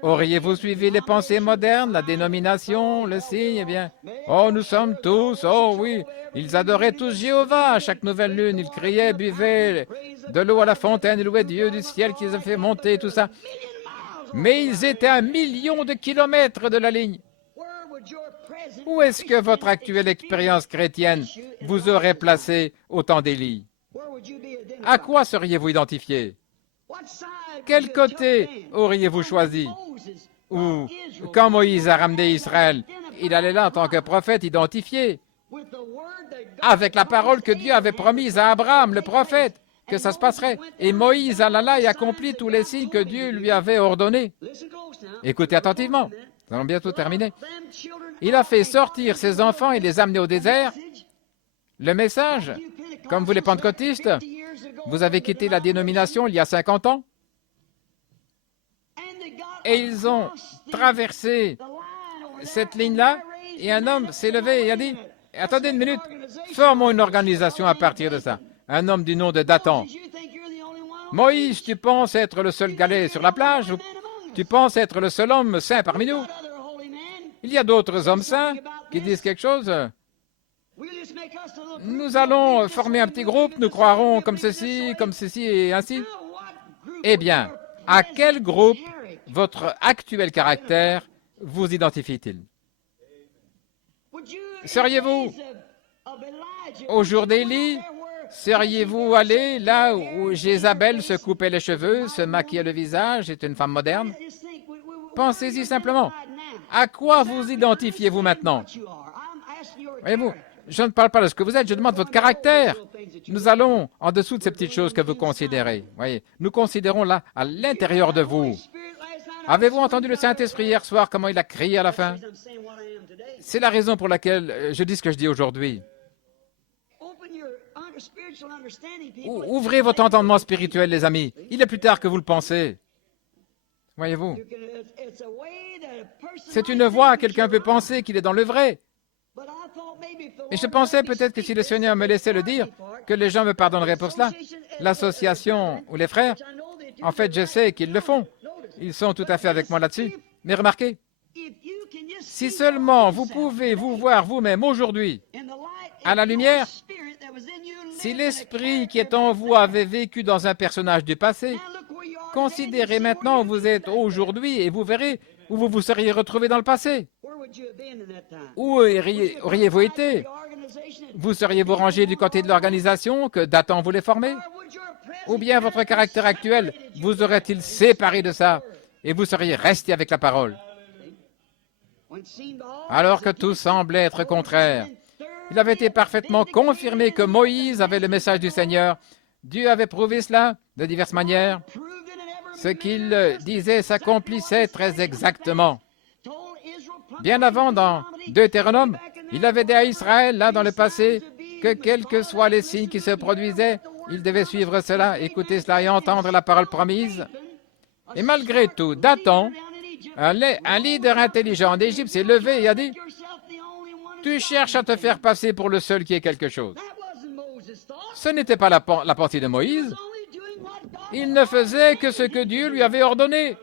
Auriez-vous suivi les pensées modernes, la dénomination, le signe? Eh bien, oh, nous sommes tous, oh oui, ils adoraient tous Jéhovah à chaque nouvelle lune, ils criaient, buvaient de l'eau à la fontaine, ils louaient Dieu du ciel qui les a fait monter, tout ça. Mais ils étaient à 1 000 000 de kilomètres de la ligne. Où est-ce que votre actuelle expérience chrétienne vous aurait placé au temps d'Élie? À quoi seriez-vous identifié? Quel côté auriez-vous choisi? Ou quand Moïse a ramené Israël, il allait là en tant que prophète identifié, avec la parole que Dieu avait promise à Abraham, le prophète, que ça se passerait. Et Moïse alla là et accomplit tous les signes que Dieu lui avait ordonnés. Écoutez attentivement, nous allons bientôt terminer. Il a fait sortir ses enfants et les amener au désert. Le message, comme vous les pentecôtistes, vous avez quitté la dénomination il y a 50 ans, et ils ont traversé cette ligne-là, et un homme s'est levé et a dit, « Attendez une minute, formons une organisation à partir de ça. » Un homme du nom de Dathan. « Moïse, tu penses être le seul galet sur la plage, ou tu penses être le seul homme saint parmi nous? Il y a d'autres hommes saints qui disent quelque chose. Nous allons former un petit groupe, nous croirons comme ceci et ainsi. » Eh bien, à quel groupe votre actuel caractère vous identifie-t-il? Seriez-vous au jour d'Élie, Seriez-vous allé là où Jézabel se coupait les cheveux, se maquillait le visage, est une femme moderne? Pensez-y simplement. À quoi vous identifiez-vous maintenant? Voyez-vous, je ne parle pas de ce que vous êtes, je demande votre caractère. Nous allons en dessous de ces petites choses que vous considérez. Voyez, nous considérons là, à l'intérieur de vous. Avez-vous entendu le Saint-Esprit hier soir, comment il a crié à la fin? C'est la raison pour laquelle je dis ce que je dis aujourd'hui. Ouvrez votre entendement spirituel, les amis. Il est plus tard que vous le pensez. Voyez-vous, c'est une voie, quelqu'un peut penser qu'il est dans le vrai. Et je pensais peut-être que si le Seigneur me laissait le dire, que les gens me pardonneraient pour cela. L'association ou les frères, en fait, je sais qu'ils le font. Ils sont tout à fait avec moi là-dessus. Mais remarquez, si seulement vous pouvez vous voir vous-même aujourd'hui, à la lumière, si l'esprit qui est en vous avait vécu dans un personnage du passé, considérez maintenant où vous êtes aujourd'hui et vous verrez où vous vous seriez retrouvé dans le passé. Où auriez-vous été? Vous seriez-vous rangé du côté de l'organisation que Dathan voulait former? Ou bien votre caractère actuel vous aurait-il séparé de ça et vous seriez resté avec la parole? Alors que tout semblait être contraire, il avait été parfaitement confirmé que Moïse avait le message du Seigneur. Dieu avait prouvé cela de diverses manières. Ce qu'il disait s'accomplissait très exactement. Bien avant, dans Deutéronome, il avait dit à Israël, là dans le passé, que quels que soient les signes qui se produisaient, il devait suivre cela, écouter cela et entendre la parole promise. Et malgré tout, Dathan, un leader intelligent d'Égypte, s'est levé et a dit, « Tu cherches à te faire passer pour le seul qui est quelque chose. » Ce n'était pas la pensée de Moïse. Il ne faisait que ce que Dieu lui avait ordonné.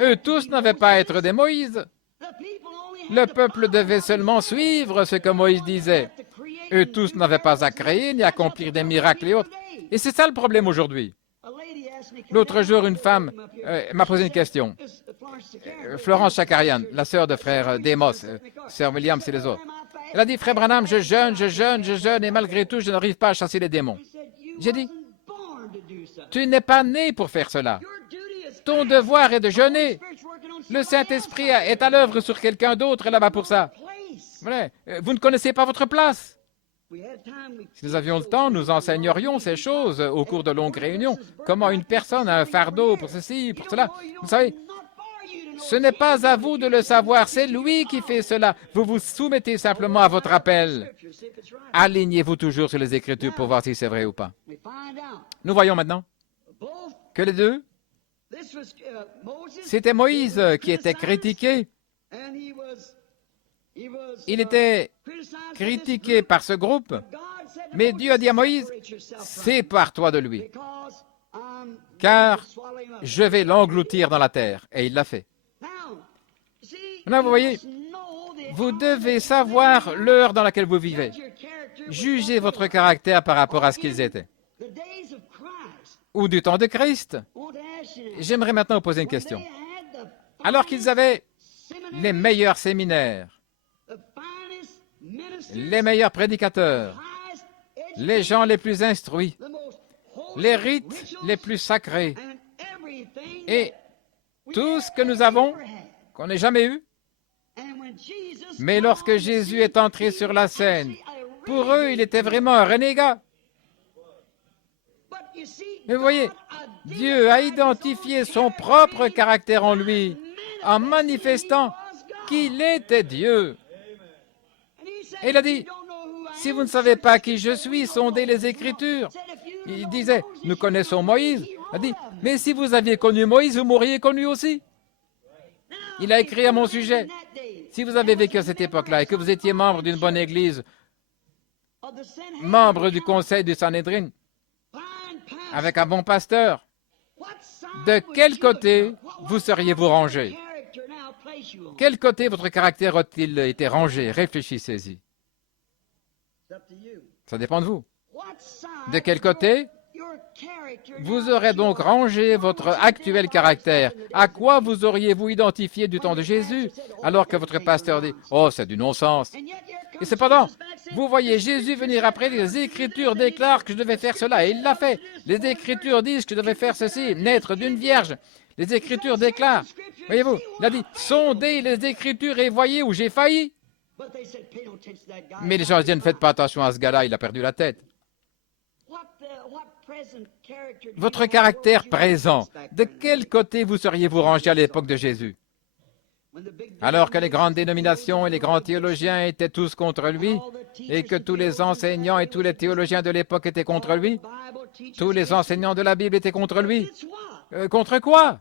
Eux tous n'avaient pas à être des Moïse. Le peuple devait seulement suivre ce que Moïse disait. Eux tous n'avaient pas à créer ni à accomplir des miracles et autres. Et c'est ça le problème aujourd'hui. L'autre jour, une femme m'a posé une question. Florence Chakarian, la sœur de frère Demos, sœur Williams et les autres. Elle a dit, frère Branham, je jeûne, et malgré tout, je n'arrive pas à chasser les démons. J'ai dit, tu n'es pas né pour faire cela. Ton devoir est de jeûner. Le Saint-Esprit est à l'œuvre sur quelqu'un d'autre là-bas pour ça. Voilà. Vous ne connaissez pas votre place. Si nous avions le temps, nous enseignerions ces choses au cours de longues réunions. Comment une personne a un fardeau pour ceci, pour cela. Vous savez, ce n'est pas à vous de le savoir, c'est lui qui fait cela. Vous vous soumettez simplement à votre appel. Alignez-vous toujours sur les Écritures pour voir si c'est vrai ou pas. Nous voyons maintenant que les deux, c'était Moïse qui était critiqué. Il était critiqué par ce groupe, mais Dieu a dit à Moïse, sépare-toi de lui, car je vais l'engloutir dans la terre. Et il l'a fait. Maintenant, vous voyez, vous devez savoir l'heure dans laquelle vous vivez. Jugez votre caractère par rapport à ce qu'ils étaient. Ou du temps de Christ. J'aimerais maintenant vous poser une question. Alors qu'ils avaient les meilleurs séminaires, les meilleurs prédicateurs, les gens les plus instruits, les rites les plus sacrés, et tout ce que nous avons, qu'on n'ait jamais eu. Mais lorsque Jésus est entré sur la scène, pour eux, il était vraiment un renégat. Mais vous voyez, Dieu a identifié son propre caractère en lui, en manifestant qu'il était Dieu. Et il a dit, si vous ne savez pas qui je suis, sondez les Écritures. Il disait, nous connaissons Moïse. Il a dit, mais si vous aviez connu Moïse, vous m'auriez connu aussi. Il a écrit à mon sujet, si vous avez vécu à cette époque-là et que vous étiez membre d'une bonne église, membre du conseil du Sanhédrin, avec un bon pasteur, de quel côté vous seriez-vous rangé? Quel côté votre caractère a-t-il été rangé? Réfléchissez-y. Ça dépend de vous. De quel côté vous aurez donc rangé votre actuel caractère? À quoi vous auriez-vous identifié du temps de Jésus, alors que votre pasteur dit « Oh, c'est du non-sens ». Et cependant, Vous voyez Jésus venir après, les Écritures déclarent que je devais faire cela, et il l'a fait. Les Écritures disent que je devais faire ceci, naître d'une vierge. Les Écritures déclarent. Voyez-vous, il a dit, sondez les Écritures et voyez où j'ai failli. Mais les gens disent, ne faites pas attention à ce gars-là, il a perdu la tête. Votre caractère présent, de quel côté vous seriez-vous rangé à l'époque de Jésus? Alors que les grandes dénominations et les grands théologiens étaient tous contre lui, et que tous les enseignants et tous les théologiens de l'époque étaient contre lui, tous les enseignants de la Bible étaient contre lui. Contre quoi?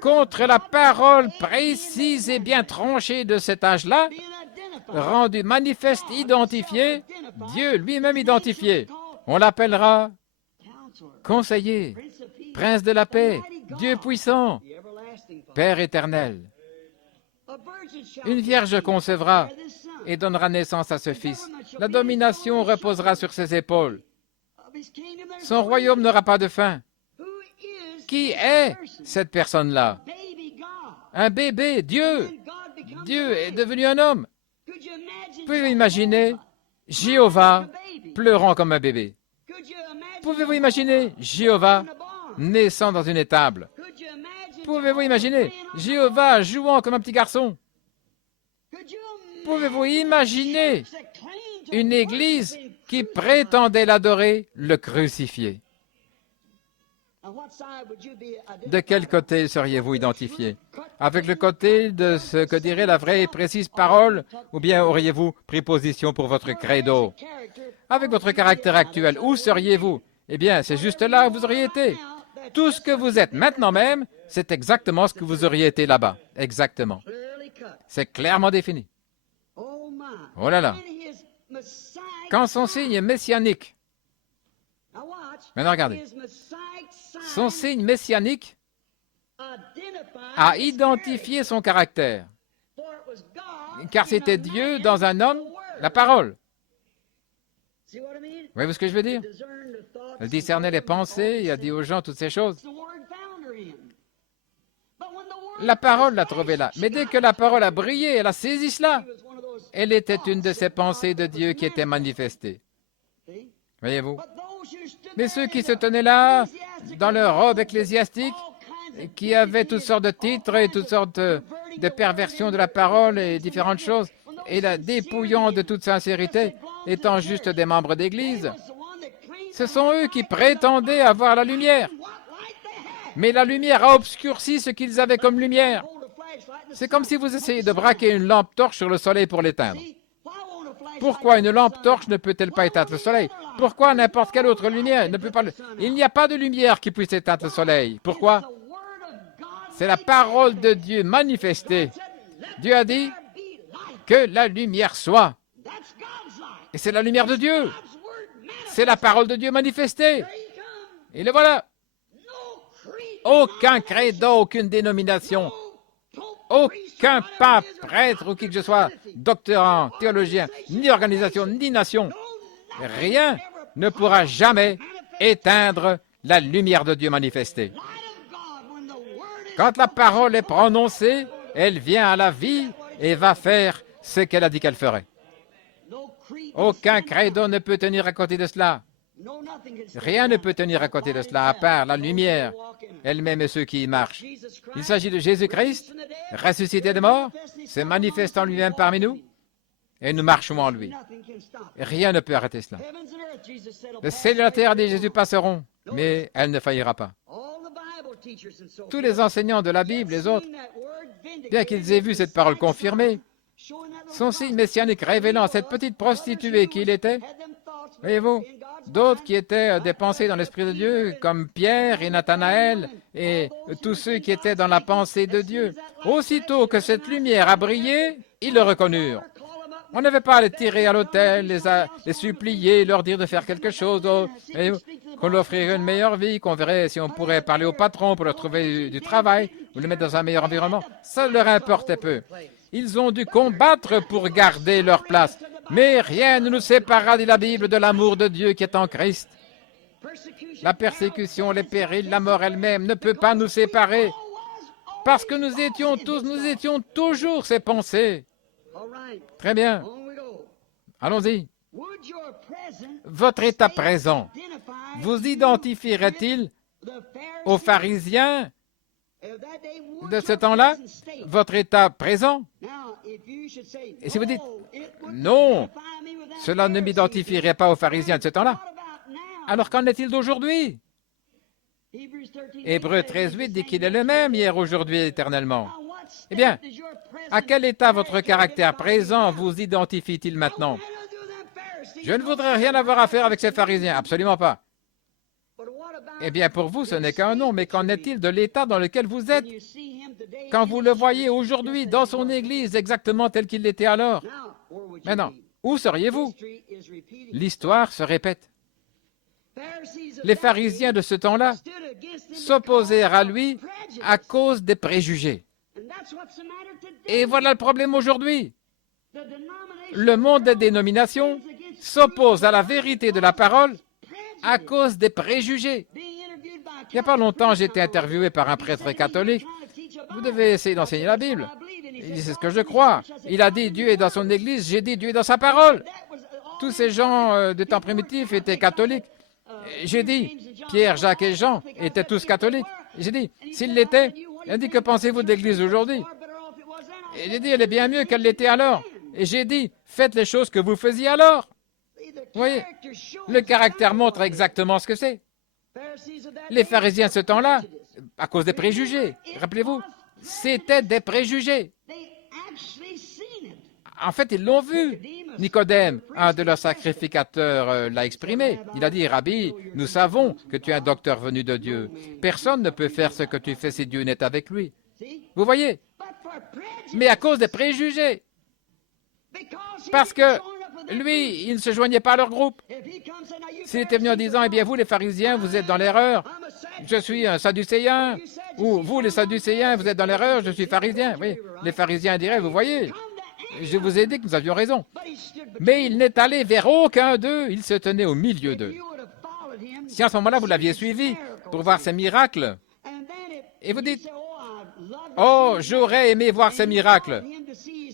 Contre la parole précise et bien tranchée de cet âge-là, rendue manifeste, identifiée, Dieu lui-même identifié. On l'appellera conseiller, prince de la paix, Dieu puissant, Père éternel. Une vierge concevra et donnera naissance à ce fils. La domination reposera sur ses épaules. Son royaume n'aura pas de fin. Qui est cette personne-là? Un bébé, Dieu. Dieu est devenu un homme. Pouvez-vous imaginer Jéhovah pleurant comme un bébé? Pouvez-vous imaginer Jéhovah naissant dans une étable? Pouvez-vous imaginer Jéhovah jouant comme un petit garçon? Pouvez-vous imaginer une église qui prétendait l'adorer, le crucifié? De quel côté seriez-vous identifié? Avec le côté de ce que dirait la vraie et précise parole, ou bien auriez-vous pris position pour votre credo? Avec votre caractère actuel, où seriez-vous? Eh bien, c'est juste là où vous auriez été. Tout ce que vous êtes maintenant même, c'est exactement ce que vous auriez été là-bas. Exactement. C'est clairement défini. Oh là là. Quand son signe est messianique, maintenant regardez, son signe messianique a identifié son caractère, car c'était Dieu dans un homme, la parole. Voyez-vous ce que je veux dire? Il discernait les pensées, il a dit aux gens toutes ces choses. La parole l'a trouvé là. Mais dès que la parole a brillé, elle a saisi cela. Elle était une de ces pensées de Dieu qui était manifestée. Voyez-vous? Mais ceux qui se tenaient là, dans leur robe ecclésiastique, qui avaient toutes sortes de titres et toutes sortes de perversions de la parole et différentes choses, et la dépouillant de toute sincérité, étant juste des membres d'Église, ce sont eux qui prétendaient avoir la lumière. Mais la lumière a obscurci ce qu'ils avaient comme lumière. C'est comme si vous essayez de braquer une lampe torche sur le soleil pour l'éteindre. Pourquoi une lampe torche ne peut-elle pas éteindre le soleil? Pourquoi n'importe quelle autre lumière ne peut pas... Il n'y a pas de lumière qui puisse éteindre le soleil. Pourquoi? C'est la parole de Dieu manifestée. Dieu a dit que la lumière soit. Et c'est la lumière de Dieu. C'est la parole de Dieu manifestée. Et le voilà. Aucun credo, aucune dénomination, aucun pape, prêtre ou qui que ce soit, doctorant, théologien, ni organisation, ni nation, rien ne pourra jamais éteindre la lumière de Dieu manifestée. Quand la parole est prononcée, elle vient à la vie et va faire ce qu'elle a dit qu'elle ferait. Aucun credo ne peut tenir à côté de cela. Rien ne peut tenir à côté de cela, à part la lumière elle-même et ceux qui y marchent. Il s'agit de Jésus-Christ, ressuscité des morts, se manifestant lui-même parmi nous, et nous marchons en lui. Rien ne peut arrêter cela. Le ciel et la terre de Jésus passeront, mais elle ne faillira pas. Tous les enseignants de la Bible, les autres, bien qu'ils aient vu cette parole confirmée, son signe messianique révélant cette petite prostituée qu'il était, voyez-vous, d'autres qui étaient des pensées dans l'Esprit de Dieu, comme Pierre et Nathanaël, et tous ceux qui étaient dans la pensée de Dieu. Aussitôt que cette lumière a brillé, ils le reconnurent. On n'avait pas à les tirer à l'autel, les supplier, leur dire de faire quelque chose, qu'on leur offrirait une meilleure vie, qu'on verrait si on pourrait parler au patron pour leur trouver du travail, ou les mettre dans un meilleur environnement. Ça leur importait peu. Ils ont dû combattre pour garder leur place. Mais rien ne nous séparera, dit la Bible, de l'amour de Dieu qui est en Christ. La persécution, les périls, la mort elle-même ne peut pas nous séparer. Parce que nous étions toujours ces pensées. Très bien. Allons-y. Votre état présent vous identifierait-il aux pharisiens de ce temps-là? Votre état présent? Et si vous dites, non, cela ne m'identifierait pas aux pharisiens de ce temps-là, alors qu'en est-il d'aujourd'hui? Hébreux 13:8 dit qu'il est le même hier, aujourd'hui, éternellement. Eh bien, à quel état votre caractère présent vous identifie-t-il maintenant? Je ne voudrais rien avoir à faire avec ces pharisiens, absolument pas. Eh bien, pour vous, ce n'est qu'un nom, mais qu'en est-il de l'état dans lequel vous êtes quand vous le voyez aujourd'hui dans son Église exactement tel qu'il l'était alors? Maintenant, où seriez-vous? L'histoire se répète. Les pharisiens de ce temps-là s'opposèrent à lui à cause des préjugés. Et voilà le problème aujourd'hui. Le monde des dénominations s'oppose à la vérité de la parole à cause des préjugés. Il n'y a pas longtemps, j'ai été interviewé par un prêtre catholique. Vous devez essayer d'enseigner la Bible. Il dit, c'est ce que je crois. Il a dit, Dieu est dans son Église, j'ai dit, Dieu est dans sa parole. Tous ces gens du temps primitif étaient catholiques. J'ai dit, Pierre, Jacques et Jean étaient tous catholiques. J'ai dit, s'ils l'étaient, il a dit, que pensez-vous de l'Église aujourd'hui? Et j'ai dit, elle est bien mieux qu'elle l'était alors. Et j'ai dit, faites les choses que vous faisiez alors. Vous voyez, le caractère montre exactement ce que c'est. Les pharisiens de ce temps-là, à cause des préjugés, rappelez-vous, c'était des préjugés. En fait, ils l'ont vu. Nicodème, un de leurs sacrificateurs, l'a exprimé. Il a dit, Rabbi, nous savons que tu es un docteur venu de Dieu. Personne ne peut faire ce que tu fais si Dieu n'est avec lui. Vous voyez? Mais à cause des préjugés. Parce que lui, il ne se joignait pas à leur groupe. S'il était venu en disant, eh bien vous les pharisiens, vous êtes dans l'erreur, je suis un sadducéen, ou vous les sadducéens, vous êtes dans l'erreur, je suis pharisien. Oui, les pharisiens diraient, vous voyez, je vous ai dit que nous avions raison. Mais il n'est allé vers aucun d'eux, il se tenait au milieu d'eux. Si à ce moment-là, vous l'aviez suivi pour voir ses miracles, et vous dites, oh, j'aurais aimé voir ces miracles.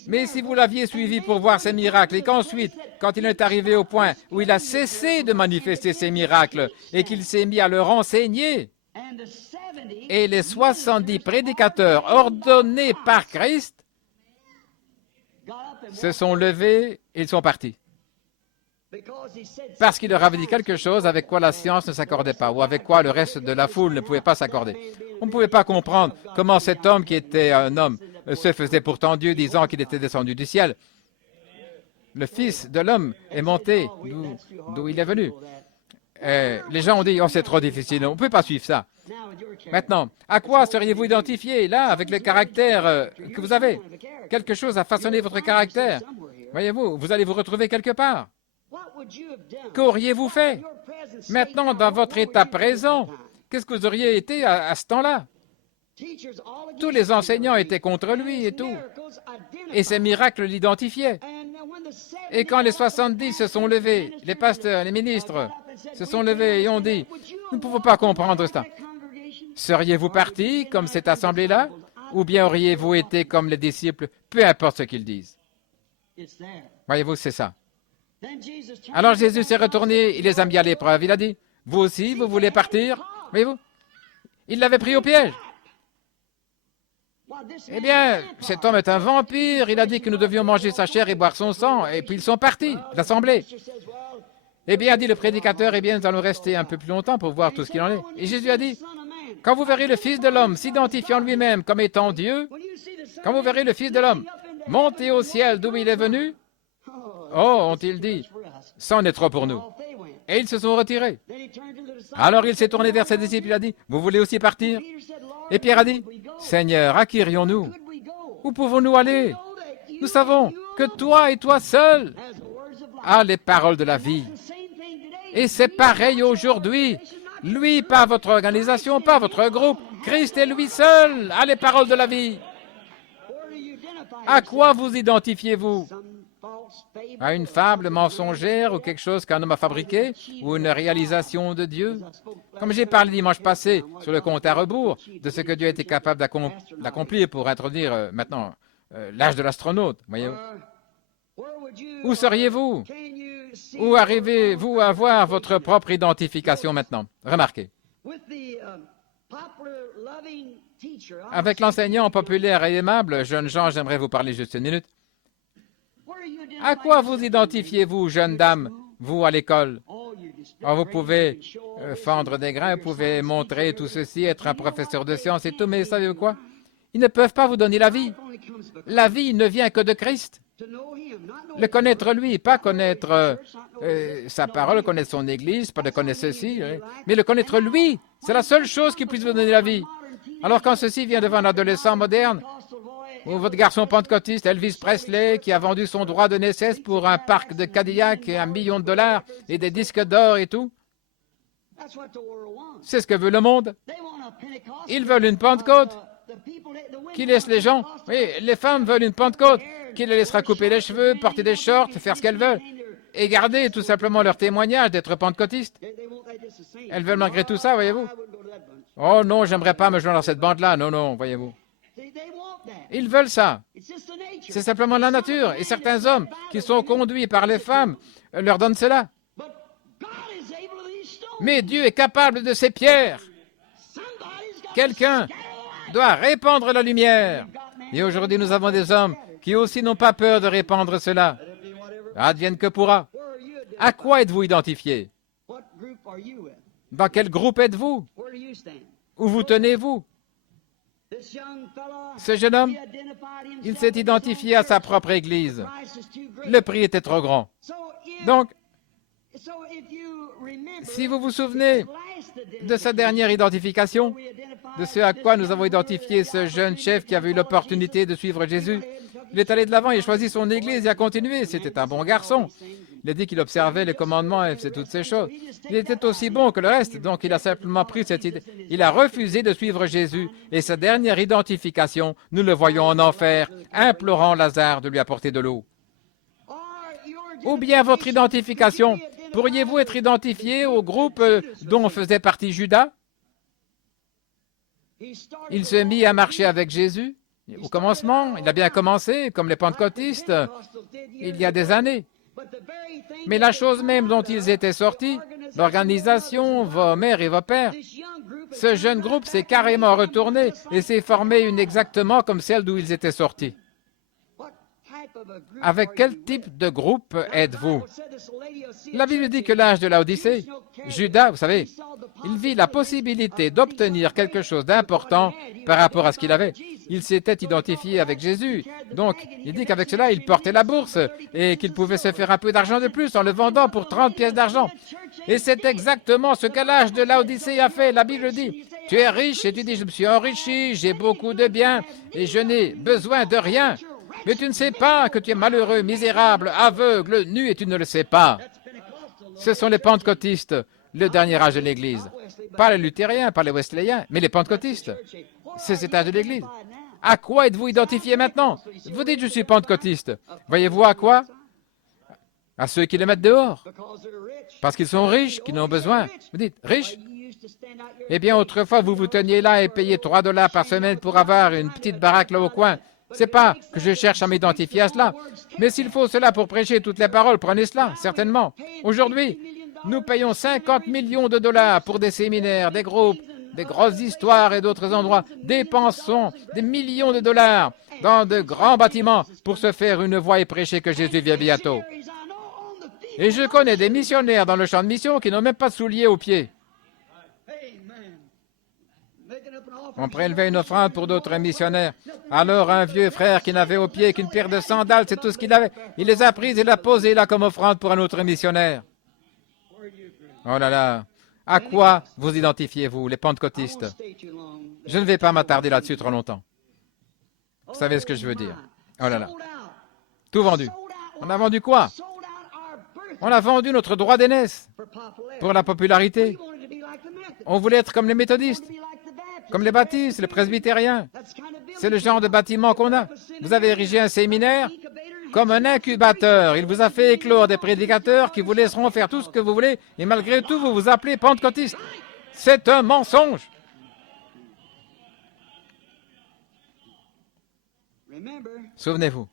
Mais si vous l'aviez suivi pour voir ces miracles et qu'ensuite, quand il est arrivé au point où il a cessé de manifester ces miracles et qu'il s'est mis à leur enseigner, et les 70 prédicateurs ordonnés par Christ se sont levés et ils sont partis. Parce qu'il leur avait dit quelque chose avec quoi la science ne s'accordait pas, ou avec quoi le reste de la foule ne pouvait pas s'accorder. On ne pouvait pas comprendre comment cet homme qui était un homme se faisait pourtant Dieu, disant qu'il était descendu du ciel. Le Fils de l'homme est monté d'où il est venu. Et les gens ont dit, oh, c'est trop difficile, on ne peut pas suivre ça. Maintenant, à quoi seriez-vous identifié, là, avec le caractère que vous avez? Quelque chose a façonné votre caractère. Voyez-vous, vous allez vous retrouver quelque part. Qu'auriez-vous fait? Maintenant, dans votre état présent, qu'est-ce que vous auriez été à ce temps-là? Tous les enseignants étaient contre lui et tout. Et ces miracles l'identifiaient. Et quand les 70 se sont levés, les pasteurs, les ministres se sont levés et ont dit, nous ne pouvons pas comprendre ça. Seriez-vous partis comme cette assemblée-là? Ou bien auriez-vous été comme les disciples, peu importe ce qu'ils disent? Voyez-vous, c'est ça. Alors Jésus s'est retourné, il les a mis à l'épreuve. Il a dit, vous aussi, vous voulez partir? Voyez-vous? Il l'avait pris au piège. Eh bien, cet homme est un vampire. Il a dit que nous devions manger sa chair et boire son sang. Et puis ils sont partis, l'assemblée. Eh bien, a dit le prédicateur, eh bien, nous allons rester un peu plus longtemps pour voir tout ce qu'il en est. Et Jésus a dit, quand vous verrez le Fils de l'homme s'identifiant lui-même comme étant Dieu, quand vous verrez le Fils de l'homme monter au ciel d'où il est venu, oh, ont-ils dit, c'en est trop pour nous. Et ils se sont retirés. Alors il s'est tourné vers ses disciples, il a dit, vous voulez aussi partir? Et Pierre a dit, Seigneur, à qui irions-nous? Où pouvons-nous aller? Nous savons que toi et toi seul as les paroles de la vie. Et c'est pareil aujourd'hui. Lui, pas votre organisation, pas votre groupe. Christ est lui seul a les paroles de la vie. À quoi vous identifiez-vous? À une fable mensongère ou quelque chose qu'un homme a fabriqué ou une réalisation de Dieu? Comme j'ai parlé dimanche passé sur le compte à rebours de ce que Dieu a été capable d'accomplir pour introduire maintenant l'âge de l'astronaute, voyez-vous. Où seriez-vous? Où arrivez-vous à avoir votre propre identification maintenant? Remarquez. Avec l'enseignant populaire et aimable, jeunes gens, j'aimerais vous parler juste une minute. À quoi vous identifiez-vous, jeune dame, vous à l'école? Oh, vous pouvez fendre des grains, vous pouvez montrer tout ceci, être un professeur de sciences et tout, mais savez-vous quoi? Ils ne peuvent pas vous donner la vie. La vie ne vient que de Christ. Le connaître lui, pas connaître sa parole, connaître son Église, pas de connaître ceci, mais le connaître lui, c'est la seule chose qui puisse vous donner la vie. Alors quand ceci vient devant un adolescent moderne, ou votre garçon pentecôtiste Elvis Presley, qui a vendu son droit de naissance pour un parc de Cadillac et $1 million et des disques d'or et tout, c'est ce que veut le monde. Ils veulent une Pentecôte qui laisse les gens. Oui, les femmes veulent une Pentecôte qui les laissera couper les cheveux, porter des shorts, faire ce qu'elles veulent et garder tout simplement leur témoignage d'être pentecôtistes. Elles veulent malgré tout ça, voyez-vous. Oh non, j'aimerais pas me joindre à cette bande-là. Non, non, voyez-vous. Ils veulent ça. C'est simplement la nature. Et certains hommes qui sont conduits par les femmes leur donnent cela. Mais Dieu est capable de ces pierres. Quelqu'un doit répandre la lumière. Et aujourd'hui, nous avons des hommes qui aussi n'ont pas peur de répandre cela. Advienne que pourra. À quoi êtes-vous identifié? Dans quel groupe êtes-vous? Où vous tenez-vous? Ce jeune homme, il s'est identifié à sa propre Église. Le prix était trop grand. Donc, si vous vous souvenez de sa dernière identification, de ce à quoi nous avons identifié ce jeune chef qui avait eu l'opportunité de suivre Jésus, il est allé de l'avant, il a choisi son Église et a continué. C'était un bon garçon. Il a dit qu'il observait les commandements et faisait toutes ces choses. Il était aussi bon que le reste, donc il a simplement pris cette idée. Il a refusé de suivre Jésus et sa dernière identification, nous le voyons en enfer, implorant Lazare de lui apporter de l'eau. Ou bien votre identification, pourriez-vous être identifié au groupe dont faisait partie Judas? Il se mit à marcher avec Jésus. Au commencement, il a bien commencé, comme les pentecôtistes, il y a des années. Mais la chose même dont ils étaient sortis, l'organisation, vos mères et vos pères, ce jeune groupe s'est carrément retourné et s'est formé une exactement comme celle d'où ils étaient sortis. Avec quel type de groupe êtes-vous? La Bible dit que l'âge de l'Odyssée, Judas, vous savez, il vit la possibilité d'obtenir quelque chose d'important par rapport à ce qu'il avait. Il s'était identifié avec Jésus. Donc, il dit qu'avec cela, il portait la bourse et qu'il pouvait se faire un peu d'argent de plus en le vendant pour 30 pièces d'argent. Et c'est exactement ce qu'à l'âge de l'Odyssée a fait. La Bible dit, tu es riche et tu dis, je me suis enrichi, j'ai beaucoup de biens et je n'ai besoin de rien. Mais tu ne sais pas que tu es malheureux, misérable, aveugle, nu et tu ne le sais pas. Ce sont les pentecôtistes, le dernier âge de l'Église. Pas les luthériens, pas les wesleyiens, mais les pentecôtistes. C'est cet âge de l'Église. À quoi êtes-vous identifié maintenant? Vous dites, je suis pentecôtiste. Voyez-vous à quoi? À ceux qui les mettent dehors. Parce qu'ils sont riches, qu'ils n'ont besoin. Vous dites, riches? Eh bien, autrefois, vous vous teniez là et payez $3 par semaine pour avoir une petite baraque là au coin. C'est pas que je cherche à m'identifier à cela, mais s'il faut cela pour prêcher toutes les paroles, prenez cela, certainement. Aujourd'hui, nous payons 50 millions de dollars pour des séminaires, des groupes, des grosses histoires et d'autres endroits. Dépensons des millions de dollars dans de grands bâtiments pour se faire une voix et prêcher que Jésus vient bientôt. Et je connais des missionnaires dans le champ de mission qui n'ont même pas de souliers aux pieds. On prélevait une offrande pour d'autres missionnaires. Alors un vieux frère qui n'avait aux pieds qu'une paire de sandales, c'est tout ce qu'il avait. Il les a prises et l'a posées là comme offrande pour un autre missionnaire. Oh là là. À quoi vous identifiez-vous, les pentecôtistes? Je ne vais pas m'attarder là-dessus trop longtemps. Vous savez ce que je veux dire. Oh là là. Tout vendu. On a vendu quoi? On a vendu notre droit d'aînesse pour la popularité. On voulait être comme les méthodistes, comme les baptistes, les presbytériens. C'est le genre de bâtiment qu'on a. Vous avez érigé un séminaire comme un incubateur. Il vous a fait éclore des prédicateurs qui vous laisseront faire tout ce que vous voulez et malgré tout, vous vous appelez pentecôtiste. C'est un mensonge. Souvenez-vous,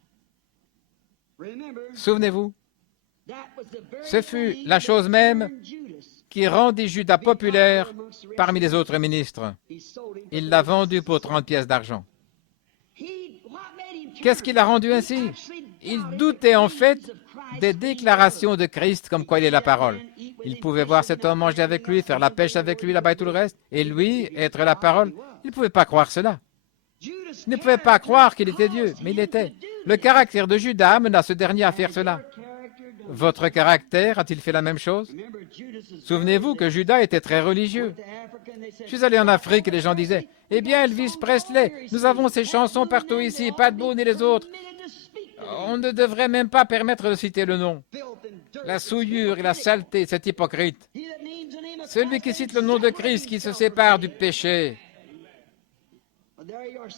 Souvenez-vous, ce fut la chose même qui rendit Judas populaire parmi les autres ministres. Il l'a vendu pour 30 pièces d'argent. Qu'est-ce qui l'a rendu ainsi? Il doutait en fait des déclarations de Christ comme quoi il est la parole. Il pouvait voir cet homme manger avec lui, faire la pêche avec lui, là-bas et tout le reste, et lui être la parole. Il ne pouvait pas croire cela. Il ne pouvait pas croire qu'il était Dieu, mais il était. Le caractère de Judas amena ce dernier à faire cela. Votre caractère a-t-il fait la même chose? Souvenez-vous que Judas était très religieux. Je suis allé en Afrique et les gens disaient, « Eh bien, Elvis Presley, nous avons ces chansons partout ici, Pat Boone et les autres. On ne devrait même pas permettre de citer le nom. La souillure et la saleté, c'est hypocrite. Celui qui cite le nom de Christ, qui se sépare du péché. »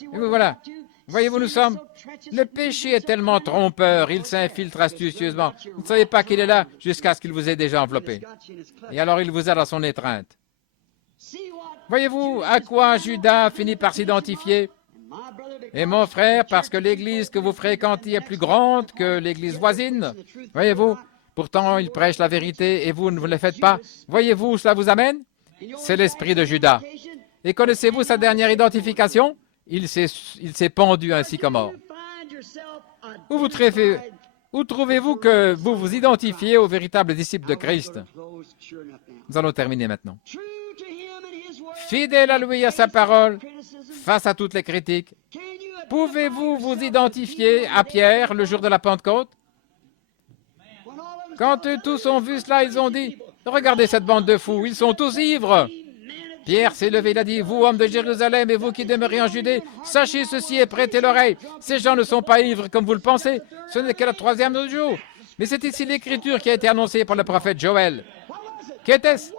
Et voilà. Voyez-vous, nous sommes. Le péché est tellement trompeur, il s'infiltre astucieusement. Vous ne savez pas qu'il est là jusqu'à ce qu'il vous ait déjà enveloppé. Et alors il vous a dans son étreinte. Voyez-vous à quoi Judas finit par s'identifier? Et mon frère, parce que l'église que vous fréquentez est plus grande que l'église voisine. Voyez-vous, pourtant il prêche la vérité et vous ne vous le faites pas. Voyez-vous où cela vous amène? C'est l'esprit de Judas. Et connaissez-vous sa dernière identification? Il s'est pendu ainsi qu'à mort. Où trouvez-vous que vous vous identifiez aux véritables disciples de Christ? Nous allons terminer maintenant. Fidèle à lui et à sa parole, face à toutes les critiques, pouvez-vous vous identifier à Pierre le jour de la Pentecôte? Quand eux tous ont vu cela, ils ont dit, « Regardez cette bande de fous, ils sont tous ivres !» Pierre s'est levé, il a dit, « Vous, hommes de Jérusalem, et vous qui demeurez en Judée, sachez ceci et prêtez l'oreille. Ces gens ne sont pas ivres comme vous le pensez, ce n'est que la troisième jour. Mais c'est ici l'écriture qui a été annoncée par le prophète Joël. Qu'était-ce?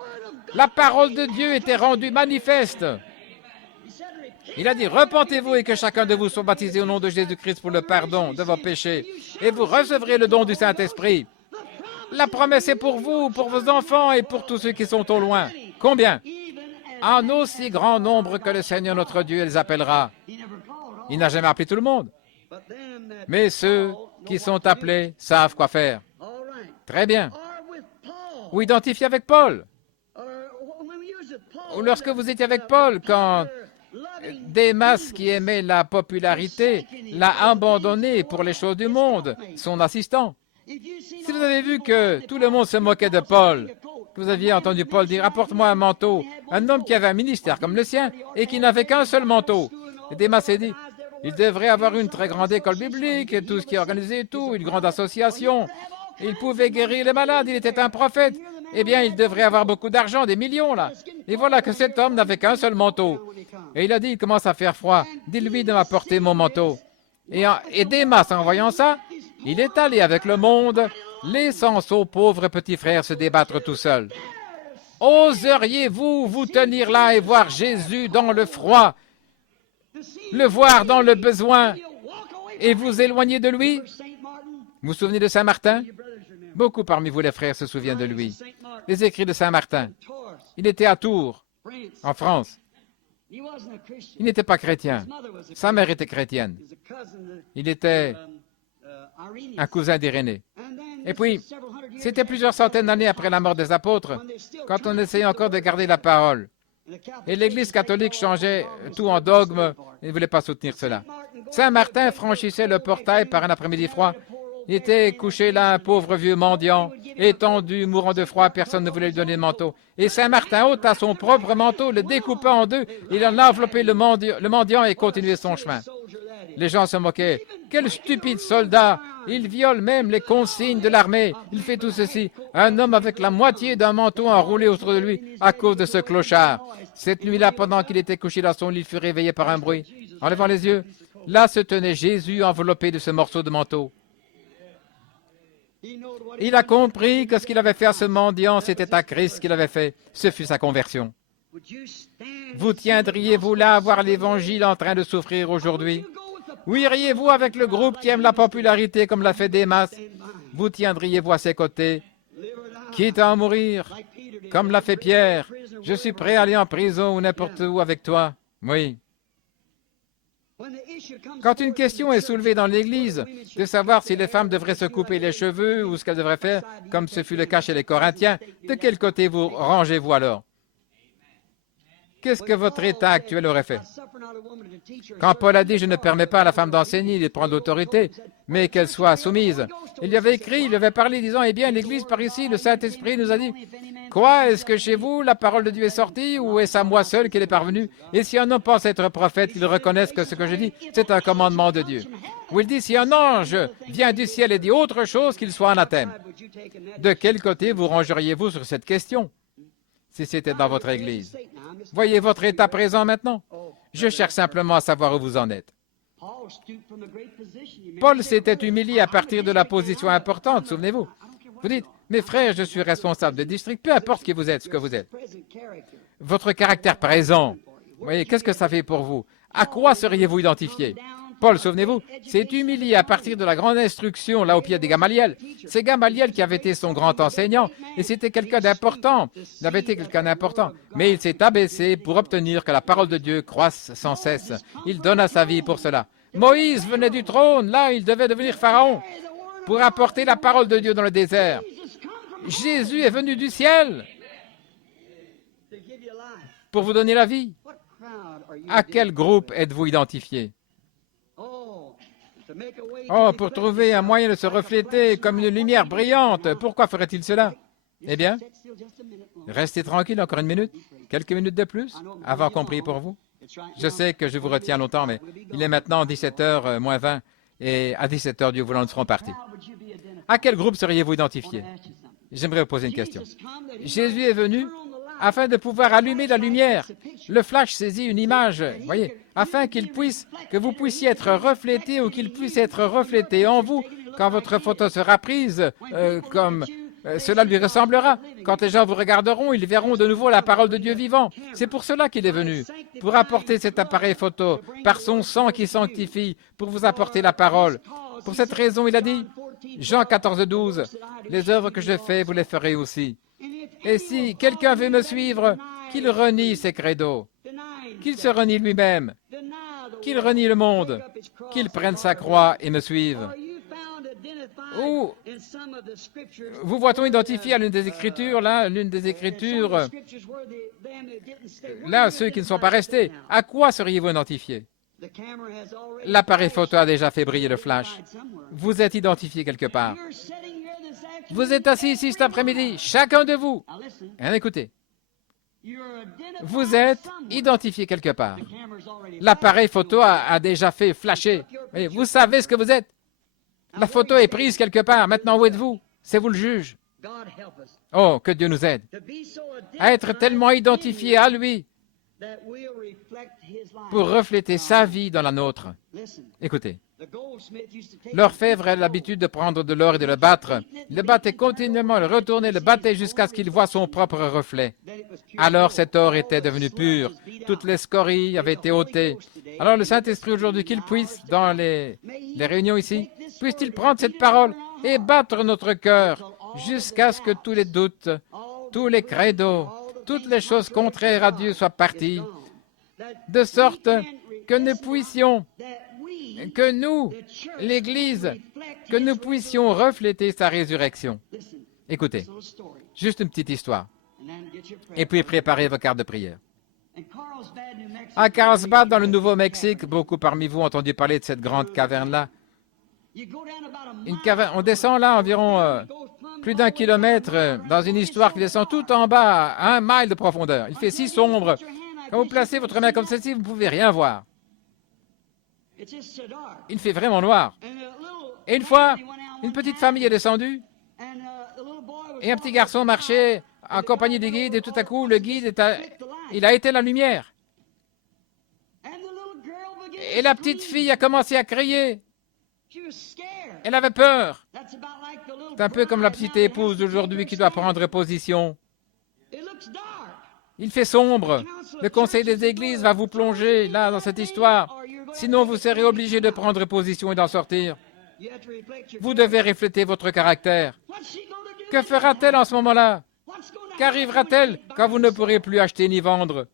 La parole de Dieu était rendue manifeste. Il a dit, repentez-vous et que chacun de vous soit baptisé au nom de Jésus-Christ pour le pardon de vos péchés, et vous recevrez le don du Saint-Esprit. La promesse est pour vous, pour vos enfants et pour tous ceux qui sont au loin. Combien? En aussi grand nombre que le Seigneur notre Dieu les appellera. Il n'a jamais appelé tout le monde. Mais ceux qui sont appelés savent quoi faire. Très bien. Ou identifié avec Paul. Ou lorsque vous étiez avec Paul, quand Démas, qui aimait la popularité, l'a abandonné pour les choses du monde, son assistant. Si vous avez vu que tout le monde se moquait de Paul, que vous aviez entendu Paul dire « Apporte-moi un manteau », un homme qui avait un ministère comme le sien et qui n'avait qu'un seul manteau. Et Démas s'est dit « Il devrait avoir une très grande école biblique, et tout ce qui est organisé et tout, une grande association. Il pouvait guérir les malades, il était un prophète. Eh bien, il devrait avoir beaucoup d'argent, des millions, là. » Et voilà que cet homme n'avait qu'un seul manteau. Et il a dit « Il commence à faire froid. Dis-lui de m'apporter mon manteau. » Et Démas, en voyant ça, il est allé avec le monde, laissant son pauvre petit frère se débattre tout seul. Oseriez-vous vous tenir là et voir Jésus dans le froid, le voir dans le besoin et vous éloigner de lui? Vous vous souvenez de Saint Martin? Beaucoup parmi vous, les frères, se souviennent de lui. Les écrits de Saint Martin. Il était à Tours, en France. Il n'était pas chrétien. Sa mère était chrétienne. Il était un cousin d'Irénée. Et puis, c'était plusieurs centaines d'années après la mort des apôtres, quand on essayait encore de garder la parole. Et l'Église catholique changeait tout en dogme et ne voulait pas soutenir cela. Saint Martin franchissait le portail par un après-midi froid. Il était couché là, un pauvre vieux mendiant, étendu, mourant de froid, personne ne voulait lui donner de manteau. Et Saint Martin ôta son propre manteau, le découpa en deux, il en a enveloppé le mendiant et continuait son chemin. Les gens se moquaient. Quel stupide soldat! Il viole même les consignes de l'armée. Il fait tout ceci. Un homme avec la moitié d'un manteau enroulé autour de lui à cause de ce clochard. Cette nuit-là, pendant qu'il était couché dans son lit, il fut réveillé par un bruit. En levant les yeux, là se tenait Jésus enveloppé de ce morceau de manteau. Il a compris que ce qu'il avait fait à ce mendiant, c'était à Christ qu'il avait fait. Ce fut sa conversion. Vous tiendriez-vous là à voir l'Évangile en train de souffrir aujourd'hui? Ou iriez-vous avec le groupe qui aime la popularité comme l'a fait Démas? Vous tiendriez-vous à ses côtés, quitte à en mourir, comme l'a fait Pierre? Je suis prêt à aller en prison ou n'importe où avec toi. Oui. Quand une question est soulevée dans l'Église de savoir si les femmes devraient se couper les cheveux ou ce qu'elles devraient faire, comme ce fut le cas chez les Corinthiens, de quel côté vous rangez-vous alors? Qu'est-ce que votre état actuel aurait fait? Quand Paul a dit « Je ne permets pas à la femme d'enseigner, de prendre l'autorité, mais qu'elle soit soumise », il lui avait écrit, il lui avait parlé disant « Eh bien, l'Église par ici, le Saint-Esprit nous a dit « Quoi? Est-ce que chez vous, la parole de Dieu est sortie ou est-ce à moi seul qu'elle est parvenue? Et si un homme pense être prophète, qu'il reconnaisse que ce que je dis, c'est un commandement de Dieu. » Ou il dit « Si un ange vient du ciel et dit autre chose, qu'il soit anathème. » De quel côté vous rangeriez-vous sur cette question si c'était dans votre Église? Voyez votre état présent maintenant. Je cherche simplement à savoir où vous en êtes. Paul s'était humilié à partir de la position importante, souvenez-vous. Vous dites, mes frères, je suis responsable de district, peu importe qui vous êtes, ce que vous êtes. Votre caractère présent, voyez, qu'est-ce que ça fait pour vous? À quoi seriez-vous identifié? Paul, souvenez-vous, s'est humilié à partir de la grande instruction, là au pied des Gamaliel. C'est Gamaliel qui avait été son grand enseignant, et c'était quelqu'un d'important. Il avait été quelqu'un d'important, mais il s'est abaissé pour obtenir que la parole de Dieu croisse sans cesse. Il donna sa vie pour cela. Moïse venait du trône, là il devait devenir pharaon, pour apporter la parole de Dieu dans le désert. Jésus est venu du ciel pour vous donner la vie. À quel groupe êtes-vous identifié? Oh, pour trouver un moyen de se refléter comme une lumière brillante, pourquoi ferait-il cela? Eh bien, restez tranquille encore une minute, quelques minutes de plus, avant qu'on prie pour vous. Je sais que je vous retiens longtemps, mais il est maintenant 17h moins 20, et à 17h, Dieu voulant, nous serons partis. À quel groupe seriez-vous identifié? J'aimerais vous poser une question. Jésus est venu afin de pouvoir allumer la lumière. Le flash saisit une image, voyez, afin que vous puissiez être reflété ou qu'il puisse être reflété en vous quand votre photo sera prise, comme cela lui ressemblera. Quand les gens vous regarderont, ils verront de nouveau la parole de Dieu vivant. C'est pour cela qu'il est venu, pour apporter cet appareil photo, par son sang qui sanctifie, pour vous apporter la parole. Pour cette raison, il a dit, Jean 14, 12, « Les œuvres que je fais, vous les ferez aussi. » Et si quelqu'un veut me suivre, qu'il renie ses credos, qu'il se renie lui-même, qu'il renie le monde, qu'il prenne sa croix et me suive. Ou vous voit-on identifié à l'une des Écritures, là, là, ceux qui ne sont pas restés. À quoi seriez-vous identifié? L'appareil photo a déjà fait briller le flash. Vous êtes identifié quelque part. Vous êtes assis ici cet après-midi, chacun de vous. Écoutez. Vous êtes identifié quelque part. L'appareil photo a déjà fait flasher. Mais vous savez ce que vous êtes. La photo est prise quelque part. Maintenant, où êtes-vous? C'est vous le juge. Oh, que Dieu nous aide. À être tellement identifié à lui pour refléter sa vie dans la nôtre. Écoutez. L'orfèvre a l'habitude de prendre de l'or et de le battre. Il le battait continuellement, le retournait, le battait jusqu'à ce qu'il voie son propre reflet. Alors cet or était devenu pur. Toutes les scories avaient été ôtées. Alors le Saint-Esprit aujourd'hui, qu'il puisse, dans les réunions ici, puisse-t-il prendre cette parole et battre notre cœur jusqu'à ce que tous les doutes, tous les credos, toutes les choses contraires à Dieu soient parties, de sorte que nous puissions, que nous, l'Église, que nous puissions refléter sa résurrection. Écoutez, juste une petite histoire, et puis préparez vos cartes de prière. À Carlsbad, dans le Nouveau-Mexique, beaucoup parmi vous ont entendu parler de cette grande caverne-là. On descend là environ plus d'1 kilomètre dans une histoire qui descend tout en bas à 1 mile de profondeur. Il fait si sombre. Quand vous placez votre main comme celle-ci, vous ne pouvez rien voir. Il fait vraiment noir. Et une fois, une petite famille est descendue et un petit garçon marchait en compagnie des guides et tout à coup, le guide il a éteint la lumière. Et la petite fille a commencé à crier. Elle avait peur. C'est un peu comme la petite épouse d'aujourd'hui qui doit prendre position. Il fait sombre. Le conseil des églises va vous plonger là dans cette histoire. Sinon, vous serez obligé de prendre position et d'en sortir. Vous devez refléter votre caractère. Que fera-t-elle en ce moment-là? Qu'arrivera-t-elle quand vous ne pourrez plus acheter ni vendre?